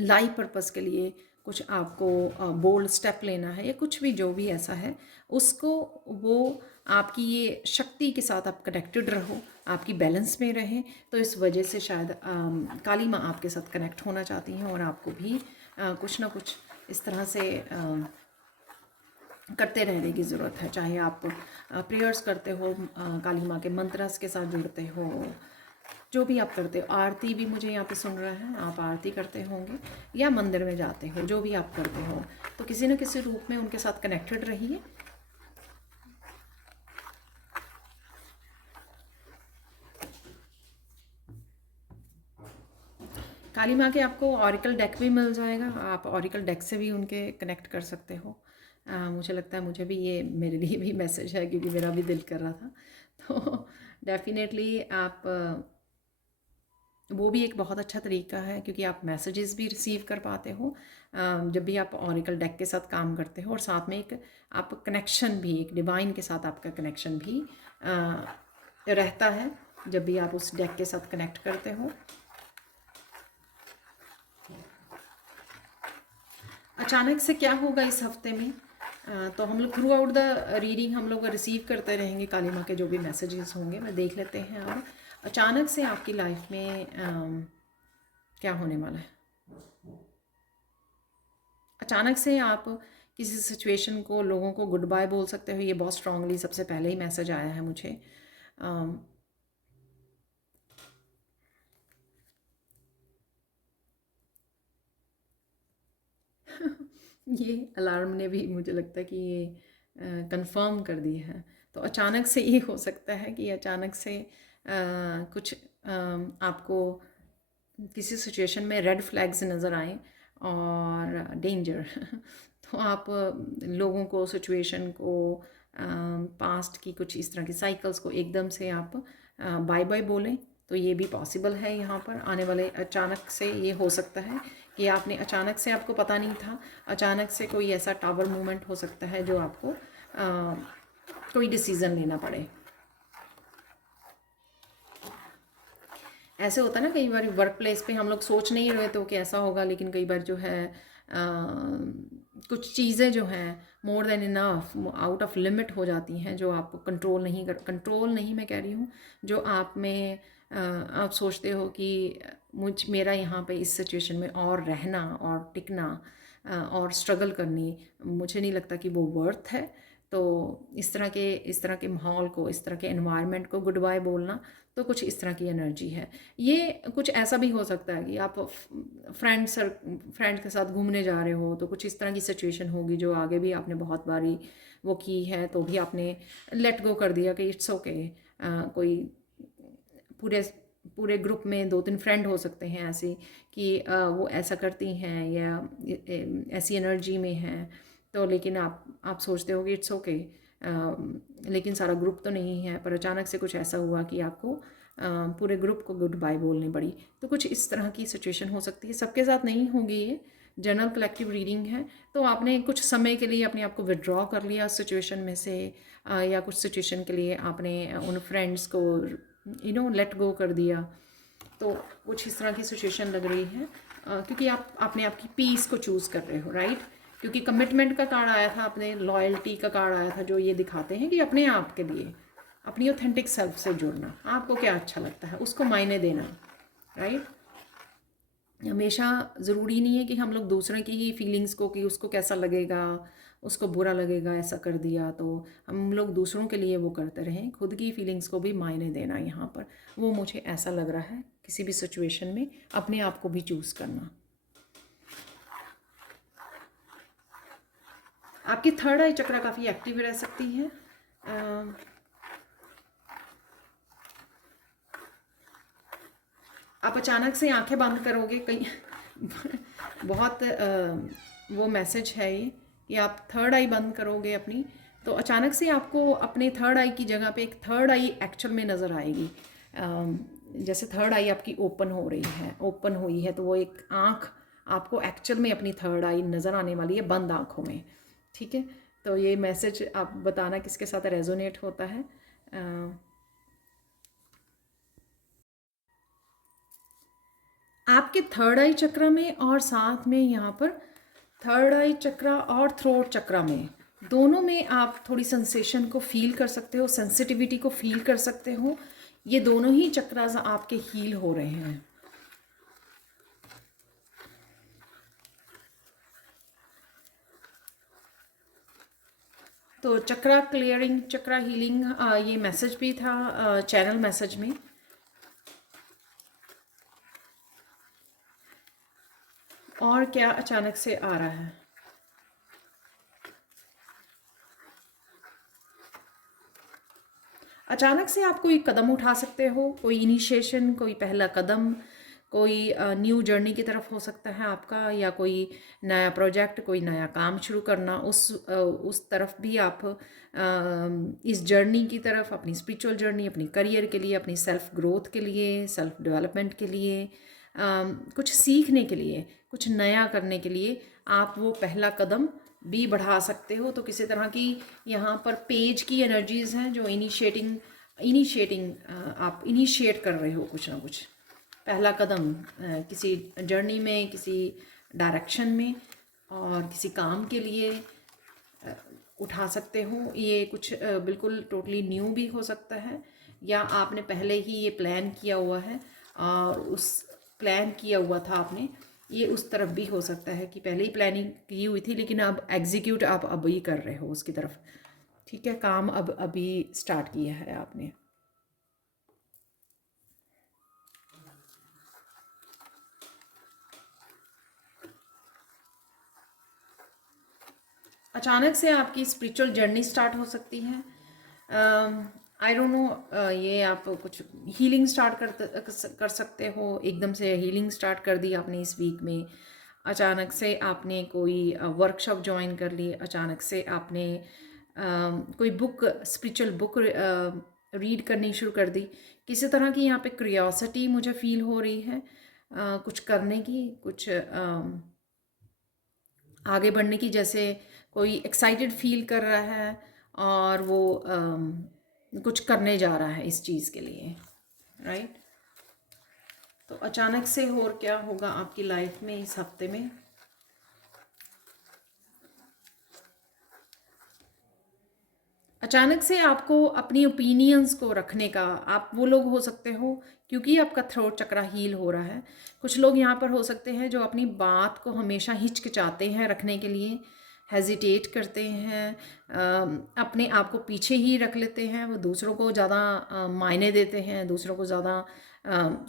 लाइफ पर्पस के लिए कुछ आपको बोल्ड स्टेप लेना है, या कुछ भी जो भी ऐसा है, उसको वो आपकी ये शक्ति के साथ आप कनेक्टेड रहो, आपकी बैलेंस में रहें। तो इस वजह से शायद काली माँ आपके साथ कनेक्ट होना चाहती हैं, और आपको भी कुछ ना कुछ इस तरह से करते रहने की ज़रूरत है। चाहे आप प्रेयर्स करते हो, काली माँ के मंत्रस के साथ जुड़ते हो, जो भी आप करते हो, आरती भी मुझे यहाँ पे सुन रहा है, आप आरती करते होंगे या मंदिर में जाते हो, जो भी आप करते हो, तो किसी न किसी रूप में उनके साथ कनेक्टेड रहिए। काली माँ के आपको ऑरिकल डेक भी मिल जाएगा, आप ऑरिकल डेक से भी उनके कनेक्ट कर सकते हो। मुझे लगता है मुझे भी ये मेरे लिए भी मैसेज है, क्योंकि मेरा भी दिल कर रहा था। तो डेफिनेटली आप वो भी एक बहुत अच्छा तरीका है, क्योंकि आप मैसेजेस भी रिसीव कर पाते हो जब भी आप ऑरिकल डेक के साथ काम करते हो, और साथ में एक आप कनेक्शन भी, एक डिवाइन के साथ आपका कनेक्शन भी रहता है जब भी आप उस डेक के साथ कनेक्ट करते हो। अचानक से क्या होगा इस हफ्ते में, तो हम लोग थ्रू आउट द रीडिंग हम लोग रिसीव करते रहेंगे काली माँ के जो भी मैसेजेस होंगे, मैं देख लेते हैं। और अचानक से आपकी लाइफ में क्या होने वाला है। अचानक से आप किसी सिचुएशन को, लोगों को गुड बाय बोल सकते हो। ये बहुत स्ट्रांगली सबसे पहले ही मैसेज आया है मुझे। ये अलार्म ने भी मुझे लगता है कि ये कंफर्म कर दिया है। तो अचानक से ये हो सकता है कि अचानक से कुछ आपको किसी सिचुएशन में रेड फ्लैग्स नज़र आए और डेंजर। तो आप लोगों को, सिचुएशन को, पास्ट की कुछ इस तरह की साइकिल्स को एकदम से आप बाय बाय बोलें, तो ये भी पॉसिबल है। यहाँ पर आने वाले अचानक से ये हो सकता है कि आपने अचानक से, आपको पता नहीं था, अचानक से कोई ऐसा टावर मूवमेंट हो सकता है जो आपको कोई डिसीज़न लेना पड़े। ऐसे होता है ना, कई बार वर्क प्लेस पे हम लोग सोच नहीं रहे तो कैसा होगा, लेकिन कई बार जो है कुछ चीज़ें जो हैं more than enough, out of limit हो जाती हैं, जो आपको कंट्रोल नहीं मैं कह रही हूँ, जो आप में आप सोचते हो कि मेरा यहाँ पे इस सिचुएशन में और रहना और टिकना और स्ट्रगल करनी, मुझे नहीं लगता कि वो वर्थ है। तो इस तरह के माहौल को, इस तरह के एनवायरनमेंट को गुड बाय बोलना, तो कुछ इस तरह की एनर्जी है। ये कुछ ऐसा भी हो सकता है कि आप फ्रेंड्स के साथ घूमने जा रहे हो, तो कुछ इस तरह की सिचुएशन होगी जो आगे भी आपने बहुत बारी वो की है, तो भी आपने लेट गो कर दिया कि इट्स ओके। कोई पूरे पूरे ग्रुप में 2-3 फ्रेंड हो सकते हैं ऐसे कि वो ऐसा करती हैं या ऐसी एनर्जी में हैं, तो लेकिन आप सोचते हो कि इट्स ओके, लेकिन सारा ग्रुप तो नहीं है, पर अचानक से कुछ ऐसा हुआ कि आपको पूरे ग्रुप को गुड बाय बोलनी पड़ी। तो कुछ इस तरह की सिचुएशन हो सकती है, सबके साथ नहीं होगी, ये जनरल कलेक्टिव रीडिंग है। तो आपने कुछ समय के लिए अपने आप को विड्रॉ कर लिया सिचुएशन में से, या कुछ सिचुएशन के लिए आपने उन फ्रेंड्स को लेट गो कर दिया। तो कुछ इस तरह की सिचुएशन लग रही है, क्योंकि आपने आपकी पीस को चूज़ कर रहे हो, राइट। क्योंकि कमिटमेंट का कार्ड आया था, अपने लॉयल्टी का कार्ड आया था, जो ये दिखाते हैं कि अपने आप के लिए, अपनी ऑथेंटिक सेल्फ से जुड़ना, आपको क्या अच्छा लगता है उसको मायने देना, राइट। हमेशा ज़रूरी नहीं है कि हम लोग दूसरे की ही फीलिंग्स को, कि उसको कैसा लगेगा, उसको बुरा लगेगा ऐसा कर दिया, तो हम लोग दूसरों के लिए वो करते रहें। खुद की फीलिंग्स को भी मायने देना यहाँ पर, वो मुझे ऐसा लग रहा है। किसी भी सिचुएशन में अपने आप को भी चूज़ करना। आपकी थर्ड आई चक्रा काफ़ी एक्टिव रह सकती है। आप अचानक से आंखें बंद करोगे, कहीं बहुत वो मैसेज है ये कि आप थर्ड आई बंद करोगे अपनी, तो अचानक से आपको अपने थर्ड आई की जगह पे एक थर्ड आई एक्चुअल में नज़र आएगी। जैसे थर्ड आई आपकी ओपन हो रही है, ओपन हुई है, तो वो एक आँख आपको एक्चुअल में अपनी थर्ड आई नज़र आने वाली है बंद आँखों में, ठीक है। तो ये मैसेज आप बताना किसके साथ रेजोनेट होता है। आपके थर्ड आई चक्र में और साथ में यहाँ पर थर्ड आई चक्र और थ्रोट चक्र में, दोनों में आप थोड़ी सेंसेशन को फील कर सकते हो, सेंसिटिविटी को फील कर सकते हो। ये दोनों ही चक्रास आपके हील हो रहे हैं। तो चक्रा क्लियरिंग, चक्रा हीलिंग, ये मैसेज भी था चैनल मैसेज में। और क्या अचानक से आ रहा है? अचानक से आप कोई कदम उठा सकते हो, कोई इनिशिएशन, कोई पहला कदम, कोई न्यू जर्नी की तरफ हो सकता है आपका, या कोई नया प्रोजेक्ट, कोई नया काम शुरू करना, उस तरफ भी आप इस जर्नी की तरफ, अपनी स्पिरिचुअल जर्नी, अपनी करियर के लिए, अपनी सेल्फ ग्रोथ के लिए, सेल्फ डेवलपमेंट के लिए, कुछ सीखने के लिए, कुछ नया करने के लिए आप वो पहला कदम भी बढ़ा सकते हो। तो किसी तरह की यहाँ पर पेज की एनर्जीज हैं जो इनिशिएटिंग आप इनिशिएट कर रहे हो कुछ ना कुछ पहला कदम किसी जर्नी में, किसी डायरेक्शन में, और किसी काम के लिए उठा सकते हो। ये कुछ बिल्कुल टोटली न्यू भी हो सकता है, या आपने पहले ही ये प्लान किया हुआ है और उस प्लान किया हुआ था आपने, ये उस तरफ भी हो सकता है कि पहले ही प्लानिंग की हुई थी लेकिन अब एग्जीक्यूट आप अभी कर रहे हो उसकी तरफ। ठीक है, काम अब अभी स्टार्ट किया है आपने। अचानक से आपकी स्पिरिचुअल जर्नी स्टार्ट हो सकती है। आई डोंट नो, ये आप कुछ हीलिंग स्टार्ट कर सकते हो। एकदम से हीलिंग स्टार्ट कर दी आपने इस वीक में, अचानक से आपने कोई वर्कशॉप ज्वाइन कर ली, अचानक से आपने कोई बुक, स्पिरिचुअल बुक रीड करनी शुरू कर दी। किसी तरह की यहाँ पे क्यूरियोसिटी मुझे फील हो रही है, कुछ करने की, कुछ आगे बढ़ने की, जैसे कोई एक्साइटेड फील कर रहा है और वो कुछ करने जा रहा है इस चीज़ के लिए, राइट। तो अचानक से और क्या होगा आपकी लाइफ में इस हफ्ते में? अचानक से आपको अपनी ओपिनियंस को रखने का, आप वो लोग हो सकते हो, क्योंकि आपका थ्रोट चक्रा हील हो रहा है, कुछ लोग यहाँ पर हो सकते हैं जो अपनी बात को हमेशा हिचकिचाते हैं रखने के लिए, हेजिटेट करते हैं, अपने आप को पीछे ही रख लेते हैं, वो दूसरों को ज़्यादा मायने देते हैं, दूसरों को ज़्यादा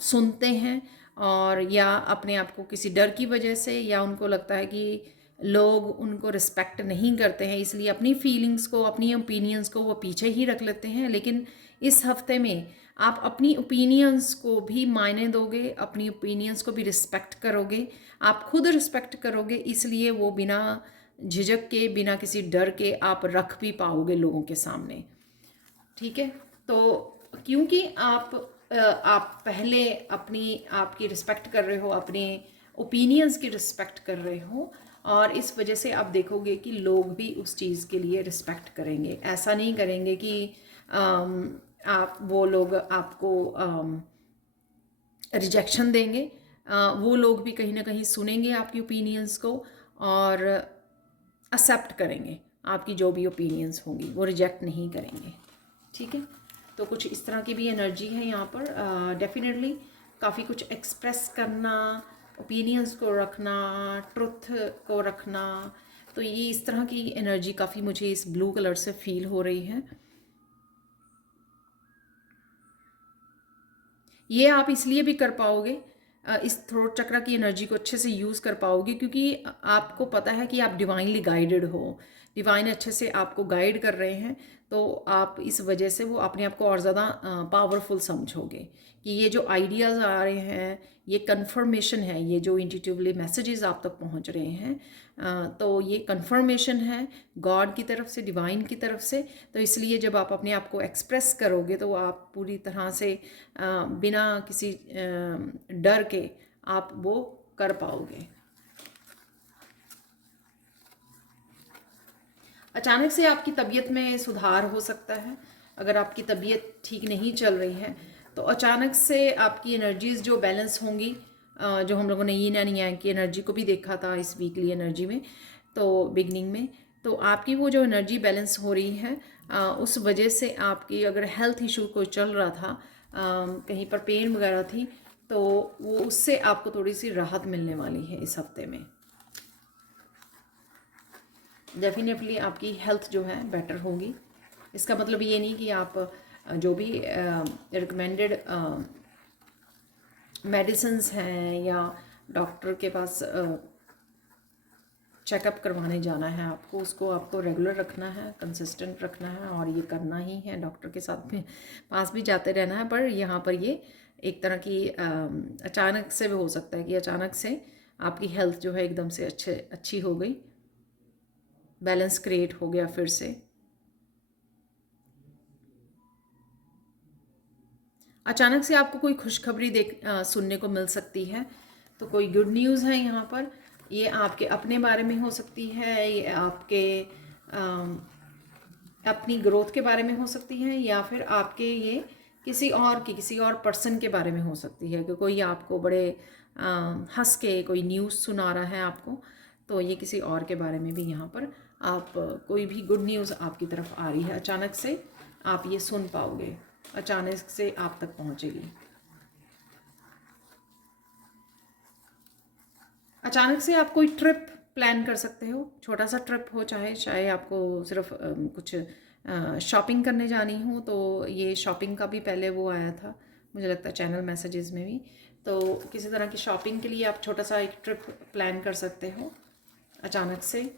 सुनते हैं, और या अपने आप को किसी डर की वजह से, या उनको लगता है कि लोग उनको रिस्पेक्ट नहीं करते हैं, इसलिए अपनी फीलिंग्स को, अपनी ओपिनियंस को वो पीछे ही रख लेते हैं। लेकिन इस हफ्ते में आप अपनी ओपिनियंस को भी मायने दोगे, अपनी ओपिनियंस को भी रिस्पेक्ट करोगे, आप खुद रिस्पेक्ट करोगे, इसलिए वो बिना झिझक के, बिना किसी डर के आप रख भी पाओगे लोगों के सामने। ठीक है, तो क्योंकि आप पहले अपनी आपकी रिस्पेक्ट कर रहे हो, अपने ओपिनियंस की रिस्पेक्ट कर रहे हो, और इस वजह से आप देखोगे कि लोग भी उस चीज़ के लिए रिस्पेक्ट करेंगे। ऐसा नहीं करेंगे कि आप वो लोग आपको रिजेक्शन देंगे, वो लोग भी कहीं ना कहीं सुनेंगे आपकी ओपिनियंस को और एक्सेप्ट करेंगे आपकी जो भी ओपिनियंस होंगी, वो रिजेक्ट नहीं करेंगे। ठीक है, तो कुछ इस तरह की भी एनर्जी है यहाँ पर। डेफिनेटली काफ़ी कुछ एक्सप्रेस करना, ओपिनियंस को रखना, ट्रुथ को रखना, तो ये इस तरह की एनर्जी काफ़ी मुझे इस ब्लू कलर से फील हो रही है। ये आप इसलिए भी कर पाओगे, इस थ्रोट चक्र की एनर्जी को अच्छे से यूज़ कर पाओगे क्योंकि आपको पता है कि आप डिवाइनली गाइडेड हो, डिवाइन अच्छे से आपको गाइड कर रहे हैं, तो आप इस वजह से वो अपने आप को और ज़्यादा पावरफुल समझोगे कि ये जो आइडियाज़ आ रहे हैं, ये कंफर्मेशन है, ये जो इंट्यूटिवली मैसेजेस आप तक पहुंच रहे हैं, तो ये कंफर्मेशन है गॉड की तरफ से, डिवाइन की तरफ से। तो इसलिए जब आप अपने आप को एक्सप्रेस करोगे तो आप पूरी तरह से बिना किसी डर के आप वो कर पाओगे। अचानक से आपकी तबीयत में सुधार हो सकता है। अगर आपकी तबीयत ठीक नहीं चल रही है तो अचानक से आपकी एनर्जीज जो बैलेंस होंगी, जो हम लोगों ने यीन एंड यांग की एनर्जी को भी देखा था इस वीकली एनर्जी में, तो बिगनिंग में, तो आपकी वो जो एनर्जी बैलेंस हो रही है, उस वजह से आपकी अगर हेल्थ इशू कोई चल रहा था, कहीं पर पेन वगैरह थी, तो वो उससे आपको थोड़ी सी राहत मिलने वाली है इस हफ्ते में। डेफिनेटली आपकी हेल्थ जो है बेटर होगी। इसका मतलब ये नहीं कि आप जो भी रिकमेंडेड मेडिसिन्स हैं या डॉक्टर के पास चेकअप करवाने जाना है आपको, उसको आपको रेगुलर रखना है, कंसिस्टेंट रखना है और ये करना ही है। डॉक्टर के साथ में पास भी जाते रहना है। पर यहाँ पर ये एक तरह की अचानक से भी हो सकता है कि अचानक से आपकी हेल्थ जो है एकदम से अच्छी हो गई, बैलेंस क्रिएट हो गया फिर से। अचानक से आपको कोई खुशखबरी सुनने को मिल सकती है। तो कोई गुड न्यूज़ है यहाँ पर। ये आपके अपने बारे में हो सकती है, ये आपके अपनी ग्रोथ के बारे में हो सकती है, या फिर आपके ये किसी और पर्सन के बारे में हो सकती है कि कोई आपको बड़े हंस के कोई न्यूज़ सुना रहा है आपको। तो ये किसी और के बारे में भी यहाँ पर आप कोई भी गुड न्यूज़ आपकी तरफ आ रही है, अचानक से आप ये सुन पाओगे, अचानक से आप तक पहुँचेगी। अचानक से आप कोई ट्रिप प्लान कर सकते हो, छोटा सा ट्रिप हो, चाहे आपको सिर्फ कुछ शॉपिंग करने जानी हो। तो ये शॉपिंग का भी पहले वो आया था, मुझे लगता है चैनल मैसेजेस में भी। तो किसी तरह की शॉपिंग के लिए आप छोटा सा एक ट्रिप प्लान कर सकते हो अचानक से।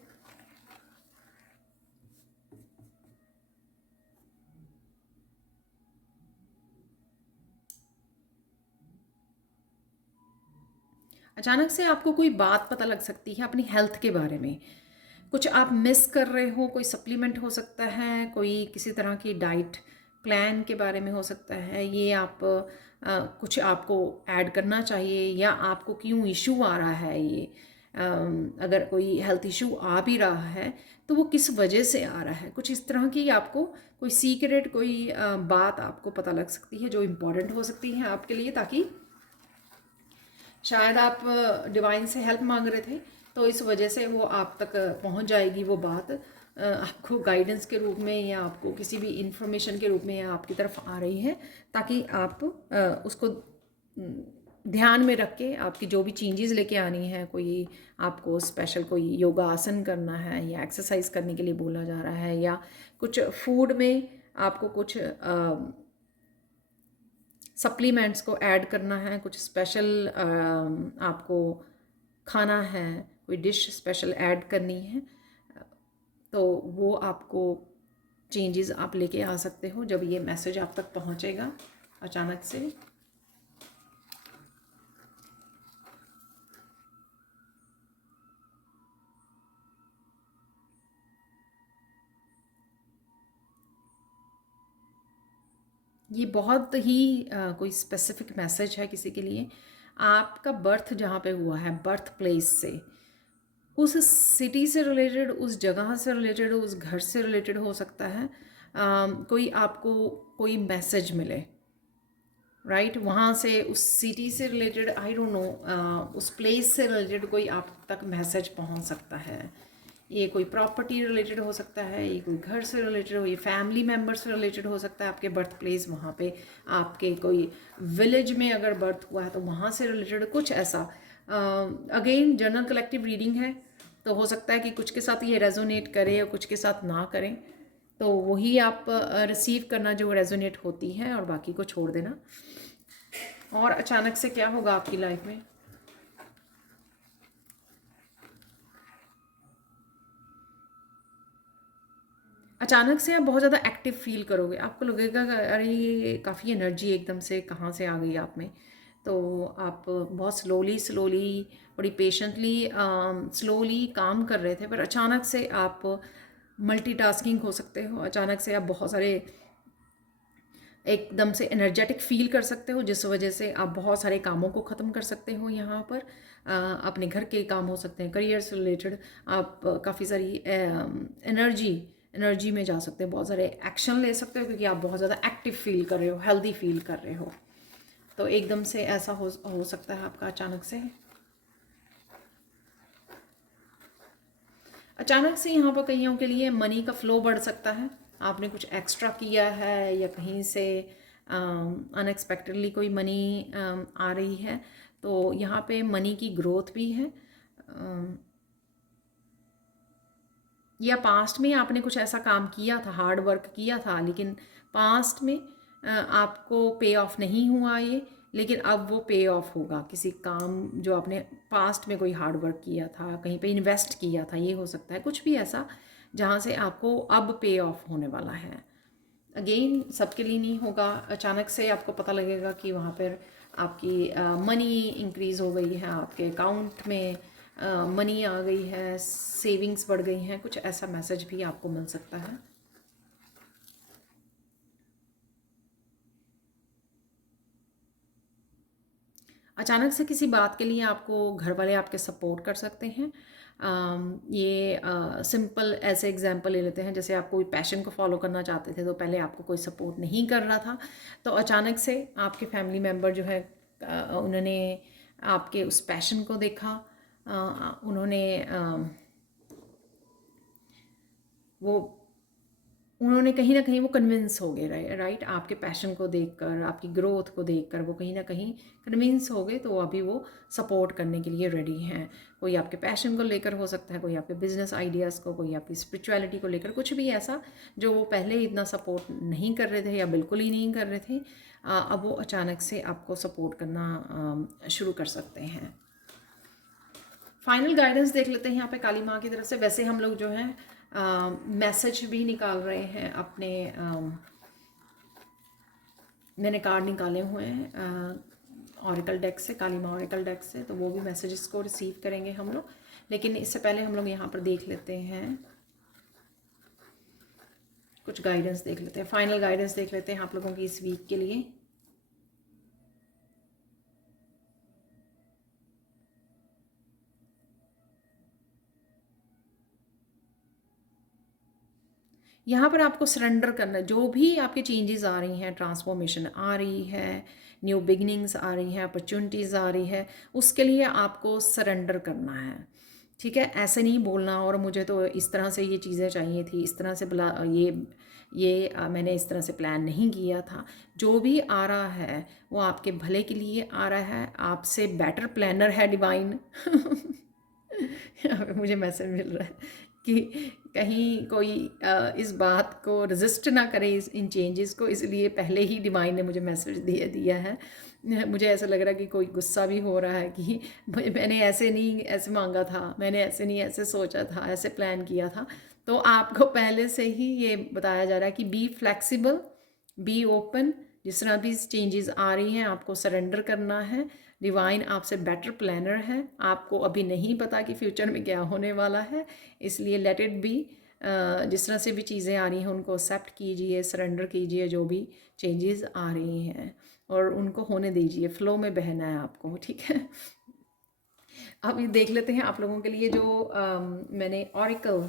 अचानक से आपको कोई बात पता लग सकती है अपनी हेल्थ के बारे में, कुछ आप मिस कर रहे हो, कोई सप्लीमेंट हो सकता है, कोई किसी तरह की डाइट प्लान के बारे में हो सकता है। ये आप कुछ आपको ऐड करना चाहिए, या आपको क्यों इशू आ रहा है ये, अगर कोई हेल्थ इशू आ भी रहा है तो वो किस वजह से आ रहा है। कुछ इस तरह की आपको कोई सीक्रेट कोई बात आपको पता लग सकती है जो इम्पॉर्टेंट हो सकती है आपके लिए, ताकि शायद आप डिवाइन से हेल्प मांग रहे थे तो इस वजह से वो आप तक पहुंच जाएगी वो बात, आपको गाइडेंस के रूप में या आपको किसी भी इंफॉर्मेशन के रूप में या आपकी तरफ आ रही है, ताकि आप उसको ध्यान में रख के आपकी जो भी चेंजेस लेके आनी है, कोई आपको स्पेशल कोई योगा आसन करना है या एक्सरसाइज करने के लिए बोला जा रहा है, या कुछ फूड में आपको कुछ सप्लीमेंट्स को ऐड करना है, कुछ स्पेशल आपको खाना है, कोई डिश स्पेशल ऐड करनी है, तो वो आपको चेंजेस आप लेके आ सकते हो जब ये मैसेज आप तक पहुंचेगा अचानक से। ये बहुत ही कोई स्पेसिफिक मैसेज है किसी के लिए। आपका बर्थ जहाँ पे हुआ है, बर्थ प्लेस से, उस सिटी से रिलेटेड, उस जगह से रिलेटेड, उस घर से रिलेटेड हो सकता है। कोई आपको कोई मैसेज मिले, राइट, वहाँ से उस सिटी से रिलेटेड, आई डोंट नो, उस प्लेस से रिलेटेड कोई आप तक मैसेज पहुँच सकता है। ये कोई प्रॉपर्टी रिलेटेड हो सकता है, ये कोई घर से रिलेटेड हो, ये फैमिली मेम्बर से रिलेटेड हो सकता है, आपके बर्थ प्लेस वहाँ पे, आपके कोई विलेज में अगर बर्थ हुआ है तो वहाँ से रिलेटेड कुछ ऐसा। अगेन जनरल कलेक्टिव रीडिंग है, तो हो सकता है कि कुछ के साथ ये रेजोनेट करे और कुछ के साथ ना करें। तो वही आप रिसीव करना जो रेजोनेट होती है, और बाकी को छोड़ देना। और अचानक से क्या होगा आपकी लाइफ में? अचानक से आप बहुत ज़्यादा एक्टिव फील करोगे, आपको लगेगा कि अरे ये काफ़ी एनर्जी एकदम से कहाँ से आ गई आप में। तो आप बहुत स्लोली स्लोली, बड़ी पेशेंटली स्लोली काम कर रहे थे, पर अचानक से आप मल्टीटास्किंग हो सकते हो। अचानक से आप बहुत सारे एकदम से एनर्जेटिक फील कर सकते हो, जिस वजह से आप बहुत सारे कामों को ख़त्म कर सकते हो। यहाँ पर अपने घर के काम हो सकते हैं, करियर से रिलेटेड आप काफ़ी सारी एनर्जी में जा सकते हैं, बहुत सारे एक्शन ले सकते हो, क्योंकि आप बहुत ज़्यादा एक्टिव फील कर रहे हो, हेल्दी फील कर रहे हो। तो एकदम से ऐसा हो सकता है आपका अचानक से। अचानक से यहाँ पर कईयों के लिए मनी का फ्लो बढ़ सकता है। आपने कुछ एक्स्ट्रा किया है या कहीं से अनएक्सपेक्टेडली कोई मनी आ रही है, तो यहाँ पे मनी की ग्रोथ भी है। या पास्ट में आपने कुछ ऐसा काम किया था, हार्ड वर्क किया था, लेकिन पास्ट में आपको पे ऑफ नहीं हुआ ये, लेकिन अब वो पे ऑफ होगा। किसी काम जो आपने पास्ट में कोई हार्ड वर्क किया था, कहीं पे इन्वेस्ट किया था, ये हो सकता है कुछ भी ऐसा जहाँ से आपको अब पे ऑफ होने वाला है। अगेन सबके लिए नहीं होगा। अचानक से आपको पता लगेगा कि वहाँ पर आपकी मनी इंक्रीज़ हो गई है, आपके अकाउंट में मनी आ गई है, सेविंग्स बढ़ गई हैं, कुछ ऐसा मैसेज भी आपको मिल सकता है। अचानक से किसी बात के लिए आपको घर वाले आपके सपोर्ट कर सकते हैं। ये सिंपल ऐसे एग्जांपल ले लेते हैं, जैसे आप कोई पैशन को फॉलो करना चाहते थे तो पहले आपको कोई सपोर्ट नहीं कर रहा था, तो अचानक से आपके फैमिली मेम्बर जो है उन्होंने आपके उस पैशन को देखा, उन्होंने वो उन्होंने कहीं ना कहीं वो कन्विंस हो गए, राइट, आपके पैशन को देखकर, आपकी ग्रोथ को देखकर वो कहीं ना कहीं कन्विंस हो गए, तो अभी वो सपोर्ट करने के लिए रेडी हैं। कोई आपके पैशन को लेकर हो सकता है, कोई आपके बिजनेस आइडियाज़ को, कोई आपकी स्पिरिचुअलिटी को लेकर, कुछ भी ऐसा जो वो पहले इतना सपोर्ट नहीं कर रहे थे या बिल्कुल ही नहीं कर रहे थे, अब वो अचानक से आपको सपोर्ट करना शुरू कर सकते हैं। फाइनल गाइडेंस देख लेते हैं यहाँ पे काली माँ की तरफ से। वैसे हम लोग जो है मैसेज भी निकाल रहे हैं अपने, मैंने कार्ड निकाले हुए हैं ऑरिकल डेक से, काली माँ ऑरिकल डेक से, तो वो भी मैसेजेस को रिसीव करेंगे हम लोग। लेकिन इससे पहले हम लोग यहाँ पर देख लेते हैं, कुछ गाइडेंस देख लेते हैं, फाइनल गाइडेंस देख लेते हैं आप लोगों की इस वीक के लिए। यहाँ पर आपको सरेंडर करना है, जो भी आपके चेंजेस आ रही हैं, ट्रांसफॉर्मेशन आ रही है, न्यू बिगनिंग्स आ रही हैं, अपॉर्चुनिटीज़ आ रही है, उसके लिए आपको सरेंडर करना है। ठीक है, ऐसे नहीं बोलना और मुझे तो इस तरह से ये चीज़ें चाहिए थी, इस तरह से बुला मैंने इस तरह से प्लान नहीं किया था। जो भी आ रहा है वो आपके भले के लिए आ रहा है, आपसे बेटर प्लानर है डिवाइन। यहाँ पे मुझे मैसेज मिल रहा है कि कहीं कोई इस बात को रेजिस्ट ना करे, इन चेंजेस को, इसलिए पहले ही डिवाइन ने मुझे मैसेज दिया है। मुझे ऐसा लग रहा है कि कोई गुस्सा भी हो रहा है कि मैंने ऐसे नहीं ऐसे मांगा था, मैंने ऐसे नहीं ऐसे सोचा था, ऐसे प्लान किया था। तो आपको पहले से ही ये बताया जा रहा है कि बी फ्लेक्सिबल, बी ओपन, जिस तरह भी चेंजेस आ रही हैं आपको सरेंडर करना है। डिवाइन आपसे बेटर प्लानर है, आपको अभी नहीं पता कि फ्यूचर में क्या होने वाला है, इसलिए लेट इट बी। जिस तरह से भी चीज़ें आ रही हैं उनको एक्सेप्ट कीजिए, सरेंडर कीजिए जो भी चेंजेस आ रही हैं, और उनको होने दीजिए, फ्लो में बहना है आपको, ठीक है। अब ये देख लेते हैं आप लोगों के लिए जो मैंने ऑरिकल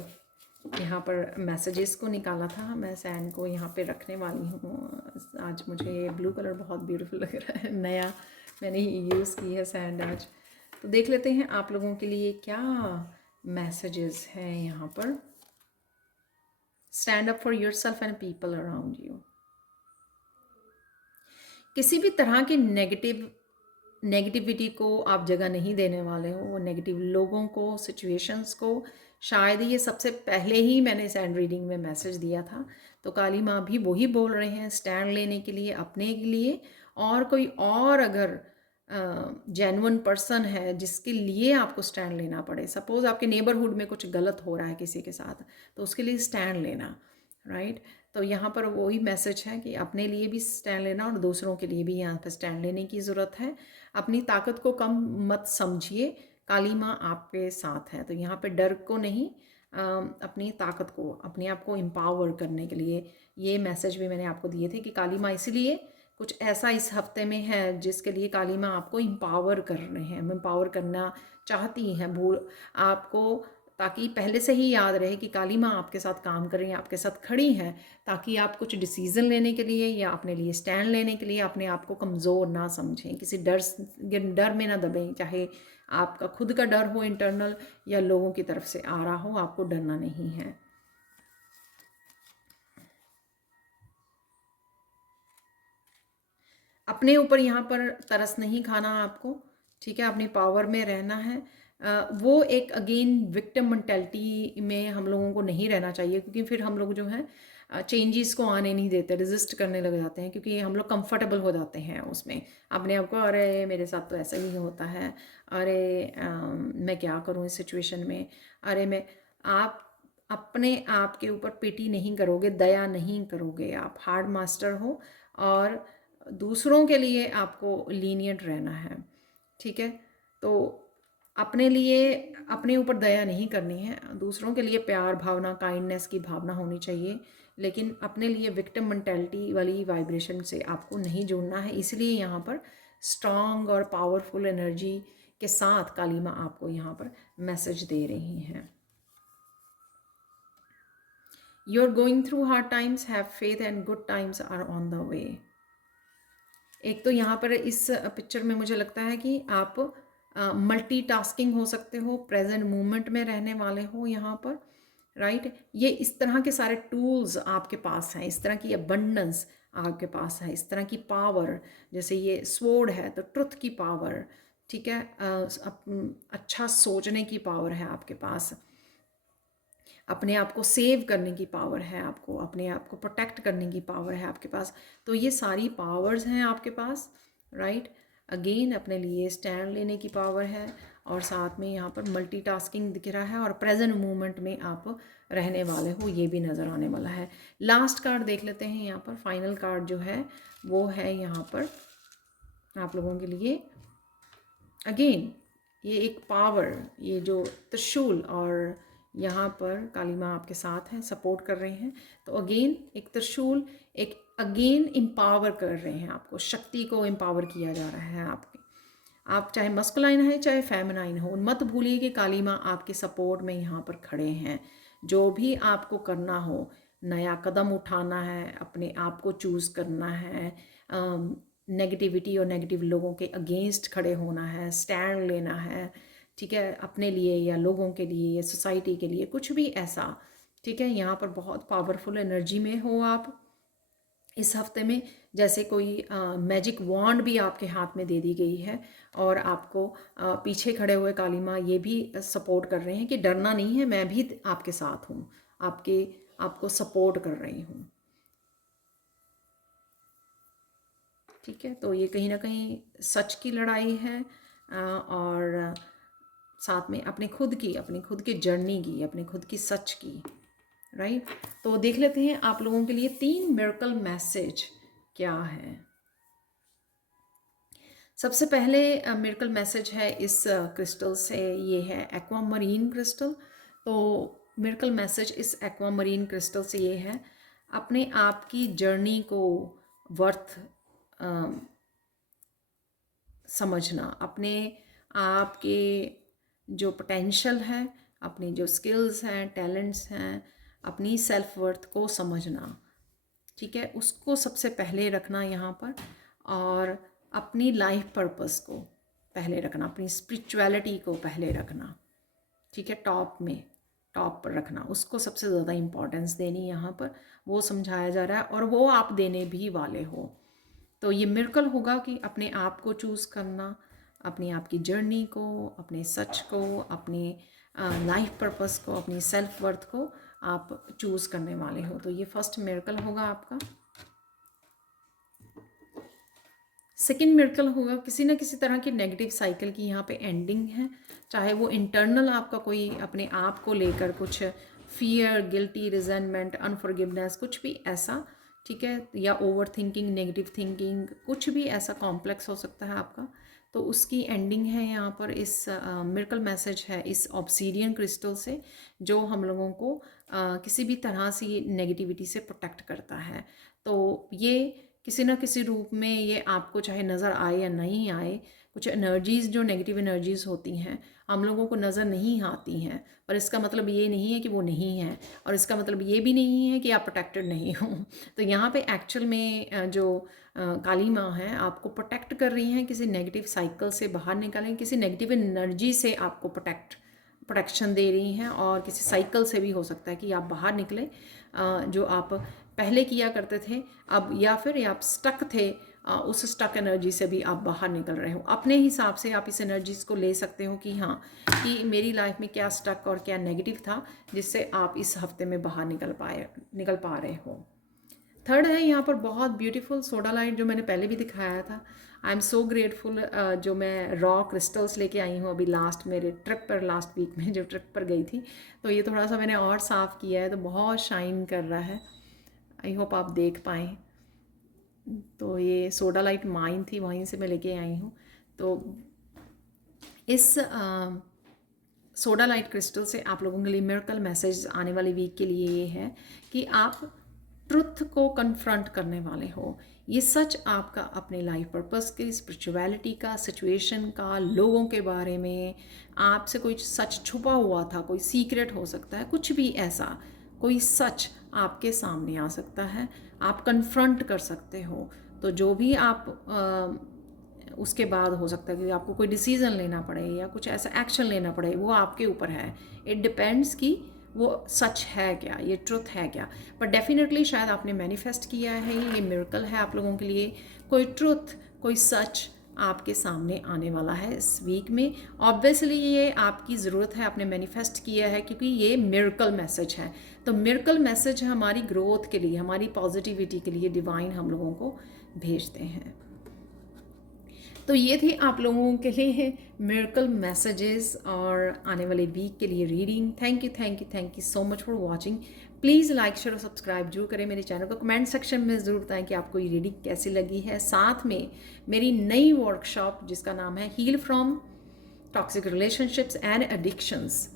यहाँ पर मैसेजेस को निकाला था। मैं सैंड को यहाँ पे रखने वाली हूँ। आज मुझे ये ब्लू कलर बहुत ब्यूटीफुल लग रहा है, नया मैंने यूज़ की है सैंड आज। तो देख लेते हैं आप लोगों के लिए क्या मैसेजेस हैं यहाँ पर। Stand up for your self and people around you. किसी भी तरह की नेगेटिविटी को आप जगह नहीं देने वाले हो, वो नेगेटिव लोगों को, सिचुएशंस को। शायद ये सबसे पहले ही मैंने सैंड रीडिंग में मैसेज दिया था, तो काली माँ भी वही बोल रहे हैं, स्टैंड लेने के लिए, अपने के लिए। और कोई और अगर जेन्युइन पर्सन है जिसके लिए आपको स्टैंड लेना पड़े, सपोज़ आपके नेबरहुड में कुछ गलत हो रहा है किसी के साथ, तो उसके लिए स्टैंड लेना, राइट। तो यहाँ पर वही मैसेज है कि अपने लिए भी स्टैंड लेना और दूसरों के लिए भी यहाँ पर स्टैंड लेने की ज़रूरत है। अपनी ताकत को कम मत समझिए, काली माँ आपके साथ है। तो यहाँ पे डर को नहीं, अपनी ताकत को, अपने आप को एम्पावर करने के लिए ये मैसेज भी मैंने आपको दिए थे कि काली माँ इसलिए कुछ ऐसा इस हफ्ते में है जिसके लिए काली माँ आपको एम्पावर कर रहे हैं, एम्पावर करना चाहती हैं भूल आपको, ताकि पहले से ही याद रहे कि काली माँ आपके साथ काम कर रही हैं, आपके साथ खड़ी हैं, ताकि आप कुछ डिसीज़न लेने के लिए या अपने लिए स्टैंड लेने के लिए अपने आप को कमज़ोर ना समझें, किसी डर में ना दबें। चाहे आपका खुद का डर हो इंटरनल या लोगों की तरफ से आ रहा हो, आपको डरना नहीं है। अपने ऊपर यहाँ पर तरस नहीं खाना आपको, ठीक है, अपनी पावर में रहना है। वो एक अगेन विक्टिम मेंटालिटी में हम लोगों को नहीं रहना चाहिए, क्योंकि फिर हम लोग जो है चेंजेस को आने नहीं देते, रेजिस्ट करने लग जाते हैं, क्योंकि हम लोग कंफर्टेबल हो जाते हैं उसमें अपने आप को। अरे मेरे साथ तो ऐसा ही होता है, अरे मैं क्या करूँ इस सिचुएशन में, अरे मैं आप अपने आप के ऊपर पिटी नहीं करोगे, दया नहीं करोगे, आप हार्ड मास्टर हो और दूसरों के लिए आपको लीनियंट रहना है। ठीक है, तो अपने लिए अपने ऊपर दया नहीं करनी है, दूसरों के लिए प्यार भावना काइंडनेस की भावना होनी चाहिए, लेकिन अपने लिए विक्टिम मेंटालिटी वाली वाइब्रेशन से आपको नहीं जुड़ना है। इसलिए यहाँ पर स्ट्रांग और पावरफुल एनर्जी के साथ काली माँ आपको यहाँ पर मैसेज दे रही हैं। You are going through hard times, have faith and good times are on the way. एक तो यहाँ पर इस पिक्चर में मुझे लगता है कि आप मल्टीटास्किंग हो सकते हो, प्रेजेंट मोमेंट में रहने वाले हो यहाँ पर, राइट। ये इस तरह के सारे टूल्स आपके पास हैं, इस तरह की अबंडेंस आपके पास है, इस तरह की पावर, जैसे ये स्वॉर्ड है तो ट्रुथ की पावर, ठीक है, अच्छा सोचने की पावर है आपके पास, अपने आप को सेव करने की पावर है, आपको अपने आप को प्रोटेक्ट करने की पावर है आपके पास। तो ये सारी पावर्स हैं आपके पास, राइट। अगेन अपने लिए स्टैंड लेने की पावर है, और साथ में यहाँ पर मल्टीटास्किंग दिख रहा है, और प्रेजेंट मोमेंट में आप रहने वाले हो, ये भी नज़र आने वाला है। लास्ट कार्ड देख लेते हैं यहाँ पर, फाइनल कार्ड जो है वो है यहाँ पर आप लोगों के लिए। अगेन ये एक पावर, ये जो त्रिशूल और यहाँ पर काली माँ आपके साथ हैं, सपोर्ट कर रहे हैं। तो अगेन एक त्रिशूल, एक अगेन एम्पावर कर रहे हैं आपको, शक्ति को एम्पावर किया जा रहा है आपके। आप चाहे मस्कुलाइन है चाहे फेमिनाइन हो, मत भूलिए कि काली माँ आपके सपोर्ट में यहाँ पर खड़े हैं। जो भी आपको करना हो, नया कदम उठाना है, अपने आप को चूज़ करना है, नेगेटिविटी और नेगेटिव लोगों के अगेंस्ट खड़े होना है, स्टैंड लेना है, ठीक है, अपने लिए या लोगों के लिए या सोसाइटी के लिए, कुछ भी ऐसा, ठीक है। यहाँ पर बहुत पावरफुल एनर्जी में हो आप इस हफ्ते में, जैसे कोई मैजिक वॉन्ड भी आपके हाथ में दे दी गई है, और आपको पीछे खड़े हुए काली माँ ये भी सपोर्ट कर रहे हैं कि डरना नहीं है, मैं भी आपके साथ हूँ, आपको सपोर्ट कर रही हूँ। ठीक है, तो ये कहीं ना कहीं सच की लड़ाई है, और साथ में अपने खुद की जर्नी की, अपने खुद की सच की, राइट। तो देख लेते हैं आप लोगों के लिए 3 मिरेकल मैसेज क्या है। सबसे पहले मिरेकल मैसेज है इस क्रिस्टल से, ये है एक्वामरीन क्रिस्टल। तो मिरेकल मैसेज इस एक्वामरीन क्रिस्टल से ये है, अपने आप की जर्नी को वर्थ समझना, अपने आप के जो पोटेंशियल है, अपनी जो स्किल्स हैं, टैलेंट्स हैं, अपनी सेल्फ वर्थ को समझना, ठीक है, उसको सबसे पहले रखना यहाँ पर, और अपनी लाइफ पर्पस को पहले रखना, अपनी स्पिरिचुअलिटी को पहले रखना, ठीक है, टॉप पर रखना, उसको सबसे ज़्यादा इम्पोर्टेंस देनी यहाँ पर, वो समझाया जा रहा है, और वो आप देने भी वाले हो। तो ये मिरेकल होगा कि अपने आप को चूज़ करना, अपनी आप की जर्नी को, अपने सच को, अपने लाइफ पर्पस को, अपनी सेल्फ वर्थ को आप चूज़ करने वाले हो। तो ये फर्स्ट मिरेकल होगा आपका। सेकेंड मिरेकल होगा किसी ना किसी तरह की नेगेटिव साइकिल की यहाँ पे एंडिंग है, चाहे वो इंटरनल आपका कोई अपने आप को लेकर कुछ फियर, गिल्टी, रिजेंटमेंट, अनफॉरगिवनेस, कुछ भी ऐसा, ठीक है, या ओवर थिंकिंग, नेगेटिव थिंकिंग, कुछ भी ऐसा कॉम्प्लेक्स हो सकता है आपका। तो उसकी एंडिंग है यहाँ पर, इस मिरेकल मैसेज है इस ऑब्सीडियन क्रिस्टल से, जो हम लोगों को किसी भी तरह से नेगेटिविटी से प्रोटेक्ट करता है। तो ये किसी ना किसी रूप में ये आपको चाहे नज़र आए या नहीं आए, कुछ एनर्जीज़ जो नेगेटिव एनर्जीज़ होती हैं हम लोगों को नज़र नहीं आती हैं, पर इसका मतलब ये नहीं है कि वो नहीं है, और इसका मतलब ये भी नहीं है कि आप प्रोटेक्टेड नहीं हो। तो यहाँ पे एक्चुअल में जो काली माँ हैं आपको प्रोटेक्ट कर रही हैं, किसी नेगेटिव साइकिल से बाहर निकालें, किसी नेगेटिव एनर्जी से आपको प्रोटेक्शन दे रही हैं, और किसी साइकिल से भी हो सकता है कि आप बाहर निकले, जो आप पहले किया करते थे अब, या फिर आप स्टक थे उस स्टक एनर्जी से भी आप बाहर निकल रहे हो। अपने हिसाब से आप इस एनर्जीज को ले सकते हो कि हाँ, कि मेरी लाइफ में क्या स्टक और क्या नेगेटिव था जिससे आप इस हफ्ते में बाहर निकल पा रहे हो। थर्ड है यहाँ पर बहुत ब्यूटीफुल सोडा लाइट, जो मैंने पहले भी दिखाया था। आई एम सो ग्रेटफुल, जो मैं रॉ क्रिस्टल्स लेके आई हूँ अभी लास्ट मेरे ट्रिप पर, लास्ट वीक में जो ट्रिप पर गई थी, तो ये थोड़ा सा मैंने और साफ़ किया है तो बहुत शाइन कर रहा है। आई होप आप देख पाएँ। तो ये सोडा लाइट माइन थी, वहीं से मैं लेके आई हूँ। तो इस सोडा लाइट क्रिस्टल से आप लोगों के लिए मिरेकल मैसेज आने वाली वीक के लिए ये है कि आप ट्रुथ को कन्फ्रंट करने वाले हो। ये सच आपका अपने लाइफ पर्पस की, स्पिरिचुअलिटी का, सिचुएशन का, लोगों के बारे में, आपसे कोई सच छुपा हुआ था, कोई सीक्रेट हो सकता है, कुछ भी ऐसा कोई सच आपके सामने आ सकता है, आप कन्फ्रंट कर सकते हो। तो जो भी आप उसके बाद हो सकता है कि आपको कोई डिसीज़न लेना पड़े या कुछ ऐसा एक्शन लेना पड़े, वो आपके ऊपर है। इट डिपेंड्स कि वो सच है क्या, ये ट्रुथ है क्या। पर डेफिनेटली शायद आपने मैनिफेस्ट किया है, ये मिरेकल है आप लोगों के लिए। कोई ट्रुथ, कोई सच आपके सामने आने वाला है इस वीक में। ऑब्वियसली ये आपकी ज़रूरत है, आपने मैनिफेस्ट किया है, क्योंकि ये मिरेकल मैसेज है। तो मिरेकल मैसेज हमारी ग्रोथ के लिए, हमारी पॉजिटिविटी के लिए डिवाइन हम लोगों को भेजते हैं। तो ये थी आप लोगों के लिए मिरेकल मैसेजेस और आने वाले वीक के लिए reading. Thank you so much for watching. Please like, share और सब्सक्राइब जरूर करें मेरे चैनल को। कमेंट सेक्शन में ज़रूर बताएं कि आपको ये रीडिंग कैसी लगी है। साथ में मेरी नई वर्कशॉप जिसका नाम है heal from toxic relationships and addictions,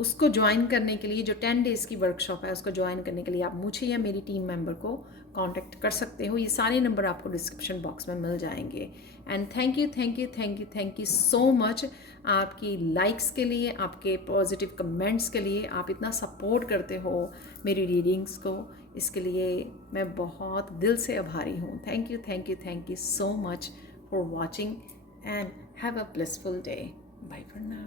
उसको ज्वाइन करने के लिए, जो 10 डेज़ की वर्कशॉप है, उसको ज्वाइन करने के लिए आप मुझे या मेरी टीम मेंबर को कांटेक्ट कर सकते हो। ये सारे नंबर आपको डिस्क्रिप्शन बॉक्स में मिल जाएंगे। And thank you so much आपकी लाइक्स के लिए, आपके पॉजिटिव कमेंट्स के लिए। आप इतना सपोर्ट करते हो मेरी रीडिंग्स को, इसके लिए मैं बहुत दिल से आभारी हूँ। Thank you so much for watching and have a blissful day. Bye for now.